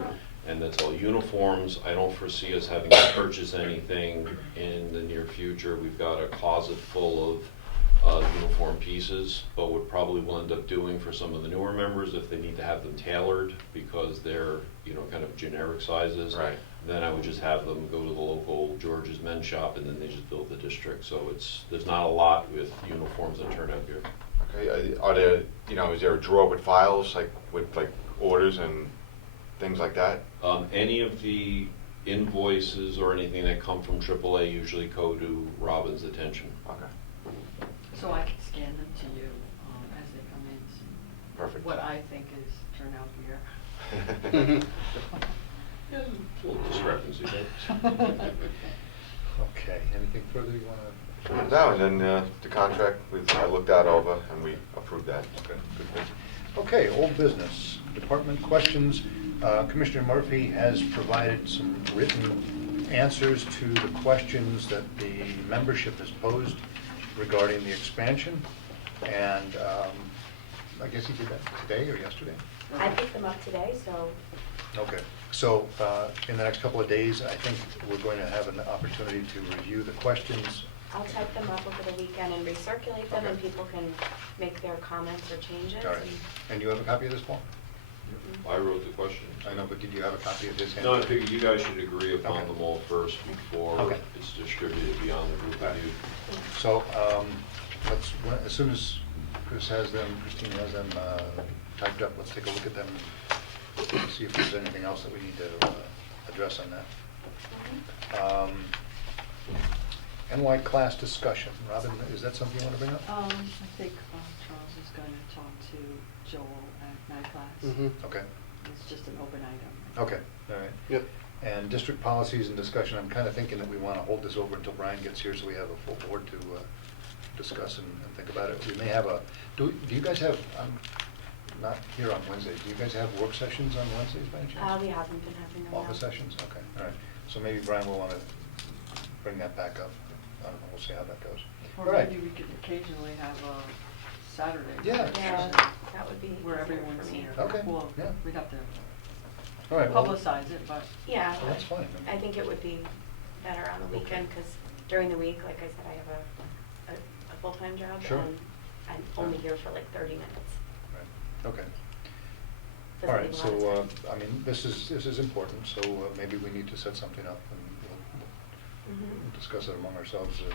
and that's all. Uniforms, I don't foresee us having to purchase anything in the near future. We've got a closet full of uniform pieces, but what probably we'll end up doing for some of the newer members, if they need to have them tailored because they're, kind of generic sizes. Right. Then I would just have them go to the local George's Men's Shop, and then they just build the district. So there's not a lot with uniforms that turn up here. Okay, are there, is there a drawer with files, like, with, like, orders and things like that? Any of the invoices or anything that come from AAA usually go to Robin's attention. Okay, So I can scan them to you as they come in, see perfect. what I think is turn out here. Yeah, a little discrepancy there. Okay, anything further you want to? No, and then the contract, I looked that over and we approved that. Okay, good. Okay, old business, department questions. Commissioner Murphy has provided some written answers to the questions that the membership has posed regarding the expansion. And I guess he did that today or yesterday? I picked them up today, so Okay, so in the next couple of days, I think we're going to have an opportunity to review the questions. I'll type them up over the weekend and recirculate them, and Okay. people can make their comments or changes. All right, and you have a copy of this, Paul? I wrote the questions. I know, but did you have a copy of his? No, I figured you guys should agree upon Okay. them all first before Okay. it's distributed beyond the group of you. So, as soon as Christine has them typed up, let's take a look at them and see if there's anything else that we need to address on that. NY class discussion. Robin, is that something you want to bring up? I think Charles is going to talk to Joel at night class. Mhm. Okay, It's just an open item. okay, all right. Yep. And district policies and discussion, I'm kind of thinking that we want to hold this over until Brian gets here so we have a full board to discuss and think about it. We may have do you guys have, I'm not here on Wednesdays, do you guys have work sessions on Wednesdays by any chance? We haven't been having them. Office now. sessions, okay, all right. So maybe Brian will want to bring that back up. I don't know, we'll see how that goes. Or All right. maybe we could occasionally have a Saturday. Yeah. Yeah, that would be Where easier everyone's for me. here. Okay, Well, yeah. we'd have to All right, well, publicize it, but. Yeah. Well, that's fine. I think it would be better on the Okay. weekend, because during the week, like I said, I have a full-time job. Sure. And I'm only here for like 30 minutes. Right. Okay. Doesn't All right, leave a lot so, of time. I mean, this is important, so maybe we need to set something up and Mhm. we'll discuss it among ourselves in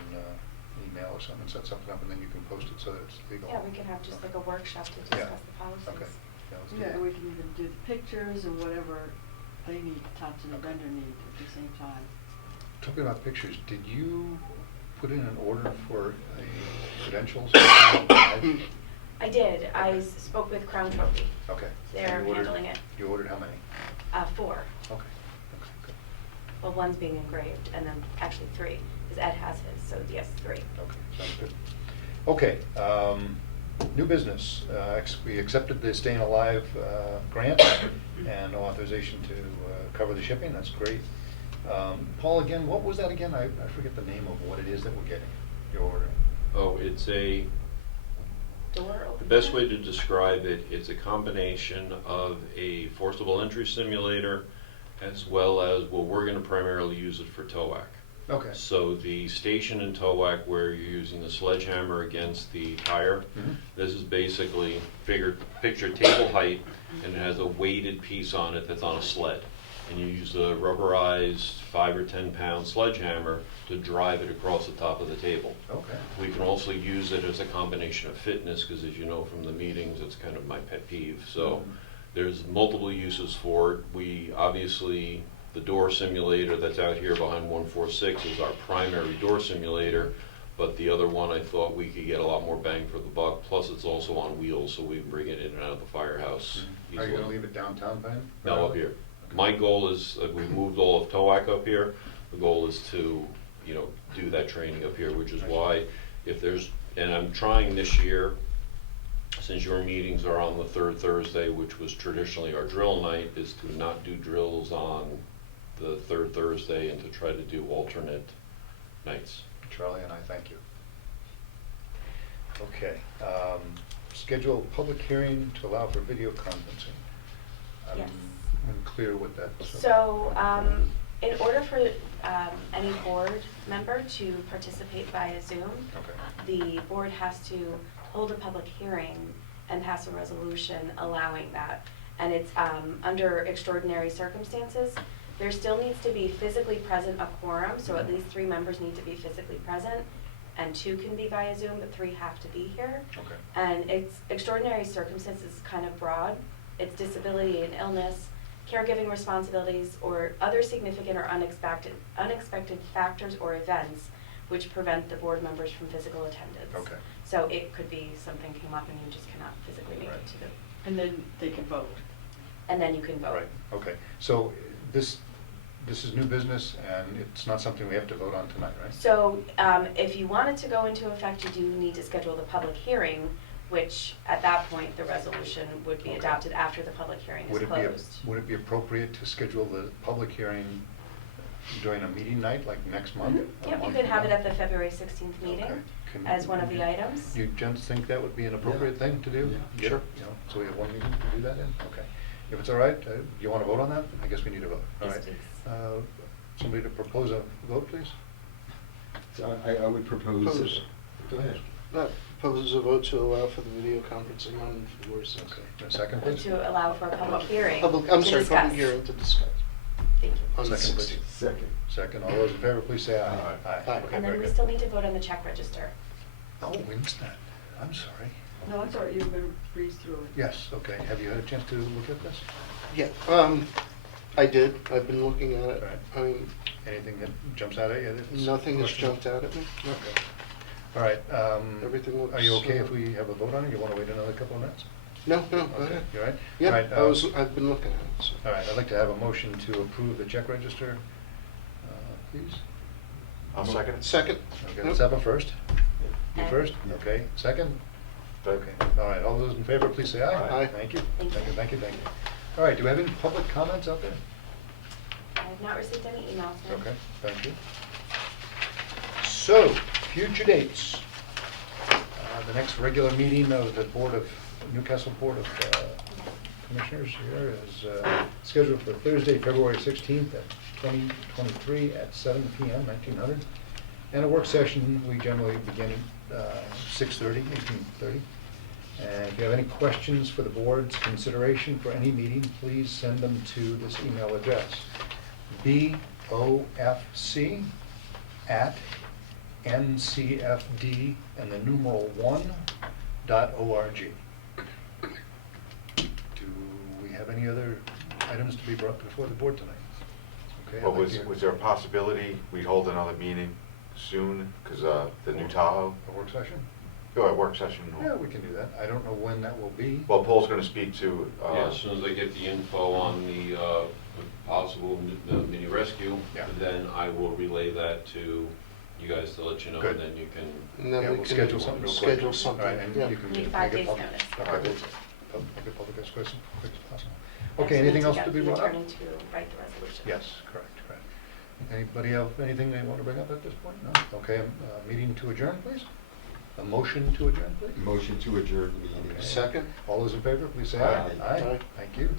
email or something, set something up, and then you can post it so that it's legal. Yeah, we could have just like a workshop to Yeah. discuss the policies. Okay. Yeah, let's do Yeah, that. and we can even do the pictures and whatever they need, Thompson and Bender need at the same time. Talking about pictures, did you put in an order for a credentials? I did. I spoke with Crown Trophy. Okay. They're And you ordered- handling it. You ordered how many? 4. Okay, good. Well, one's being engraved, and then actually 3, because Ed has his, so yes, 3. Okay, sounds good. Okay, new business. We accepted the Staying Alive grant and authorization to cover the shipping. That's great. Paul, again, what was that again? I forget the name of what it is that we're getting, you're ordering. Oh, it's a, Door the opener? best way to describe it, it's a combination of a forcible entry simulator as well as, well, we're gonna primarily use it for TOAC. Okay. So the station in TOAC where you're using the sledgehammer against the tire, Mhm. this is basically picture table height, and it has a weighted piece on it that's on a sled. And you use a rubberized 5 or 10 pound sledgehammer to drive it across the top of the table. Okay. We can also use it as a combination of fitness, because as you know from the meetings, it's kind of my pet peeve. So there's multiple uses for it. We obviously, the door simulator that's out here behind 146 is our primary door simulator, but the other one I thought we could get a lot more bang for the buck. Plus it's also on wheels, so we can bring it in and out of the firehouse Are you easily. gonna leave it downtown, Ben? No, up here. My goal is, we've moved all of TOAC up here. The goal is to, do that training up here, which is why if there's, and I'm trying this year, since your meetings are on the 3rd Thursday, which was traditionally our drill night, is to not do drills on the 3rd Thursday and to try to do alternate nights. Charlie and I thank you. Okay, schedule public hearing to allow for video conferencing. Yes. I'm unclear what that. So, in order for any board member to participate via Zoom. Okay. The board has to hold a public hearing and pass a resolution allowing that. And it's under extraordinary circumstances. There still needs to be physically present a quorum, so at least 3 members need to be physically present, and 2 can be via Zoom, but 3 have to be here. Okay. And it's extraordinary circumstances, kind of broad. It's disability and illness, caregiving responsibilities, or other significant or unexpected factors or events which prevent the board members from physical attendance. Okay. So it could be something came up and you just cannot physically make Right. it to the, And then they can vote. and then you can vote. Right, okay. So this is new business, and it's not something we have to vote on tonight, right? So if you want it to go into effect, you do need to schedule the public hearing, which at that point, the resolution would be Okay. adopted after the public hearing is Would closed. it be appropriate to schedule the public hearing during a meeting night, like next month? Mhm. A Yep, you month could from have it now? at the February 16th meeting Okay. Can- as one of the items. You gents think that would be an appropriate thing to do? Yeah. Get- Sure. You know, so we have one meeting to do that in? Okay. If it's all right, you want to vote on that? I guess we need a vote. All Yes, right. please. Somebody to propose a vote, please? So I would propose. Propose. Go ahead. That proposes a vote to allow for the video conferencing on February 6th. Okay. A second, Or please? to allow for a public hearing Public, to I'm sorry, discuss. public hearing to discuss Thank you. on the Second, please. 16th. Second. Second, all those in favor, please say aye. Aye. Aye. Okay, And then very we good. still need to vote on the check register. Oh, we missed that. I'm sorry. No, I thought you were gonna breeze through it. Yes, okay. Have you had a chance to look at this? Yeah, I did. I've been looking at it. Right. I mean, Anything that jumps out at you? that's nothing has questionable? jumped out at me. No. Okay. All right. Everything looks, Are you okay if we have a vote on it? You want to wait another couple of minutes? No, go Okay, ahead. you all right? Yeah, All right, I've been looking at it, so. All right, I'd like to have a motion to approve the check register, please. I'll second it. Second? Okay, Yep. let's have a first. You And- first? Okay, second? Okay, all right, all those in favor, please say aye. Aye. Thank you. Thank you. Thank you, thank you. All right, do we have any public comments out there? I have not received any emails. ma'am. Okay, thank you. So, future dates. The next regular meeting of the Newcastle Board of Commissioners here is scheduled for Thursday, February 16th at 2023 at 7 p.m., 1900. And a work session, we generally begin at 6:30, 18:30. And if you have any questions for the board's consideration for any meeting, please send them to this email address, bofc@ncfd and the numeral 1.org. Do we have any other items to be brought before the board tonight? Okay. Well, I'd like to- was there a possibility we'd hold another meeting soon, because the new Tahoe, A work session? a work session? Yeah, we can do that. I don't know when that will be. Well, Paul's gonna speak to, Yeah, as soon as I get the info on the possible mini rescue, Yeah. then I will relay that to you guys to let you know, Good. and then you can. And then Yeah, we we'll can schedule something real quick. schedule something, All right, and yeah. you can Need make 5 it days' public. notice. Okay, we'll make it public as quick as possible. I Okay, just anything need else get to be the brought up? attorney to write the resolution. Yes, correct. Anybody have anything they want to bring up at this point? No? Okay, meeting to adjourn, please? A motion to adjourn, please? Motion to adjourn the meeting. Okay. Second? All those in favor, please say aye. Aye. Aye. Thank you.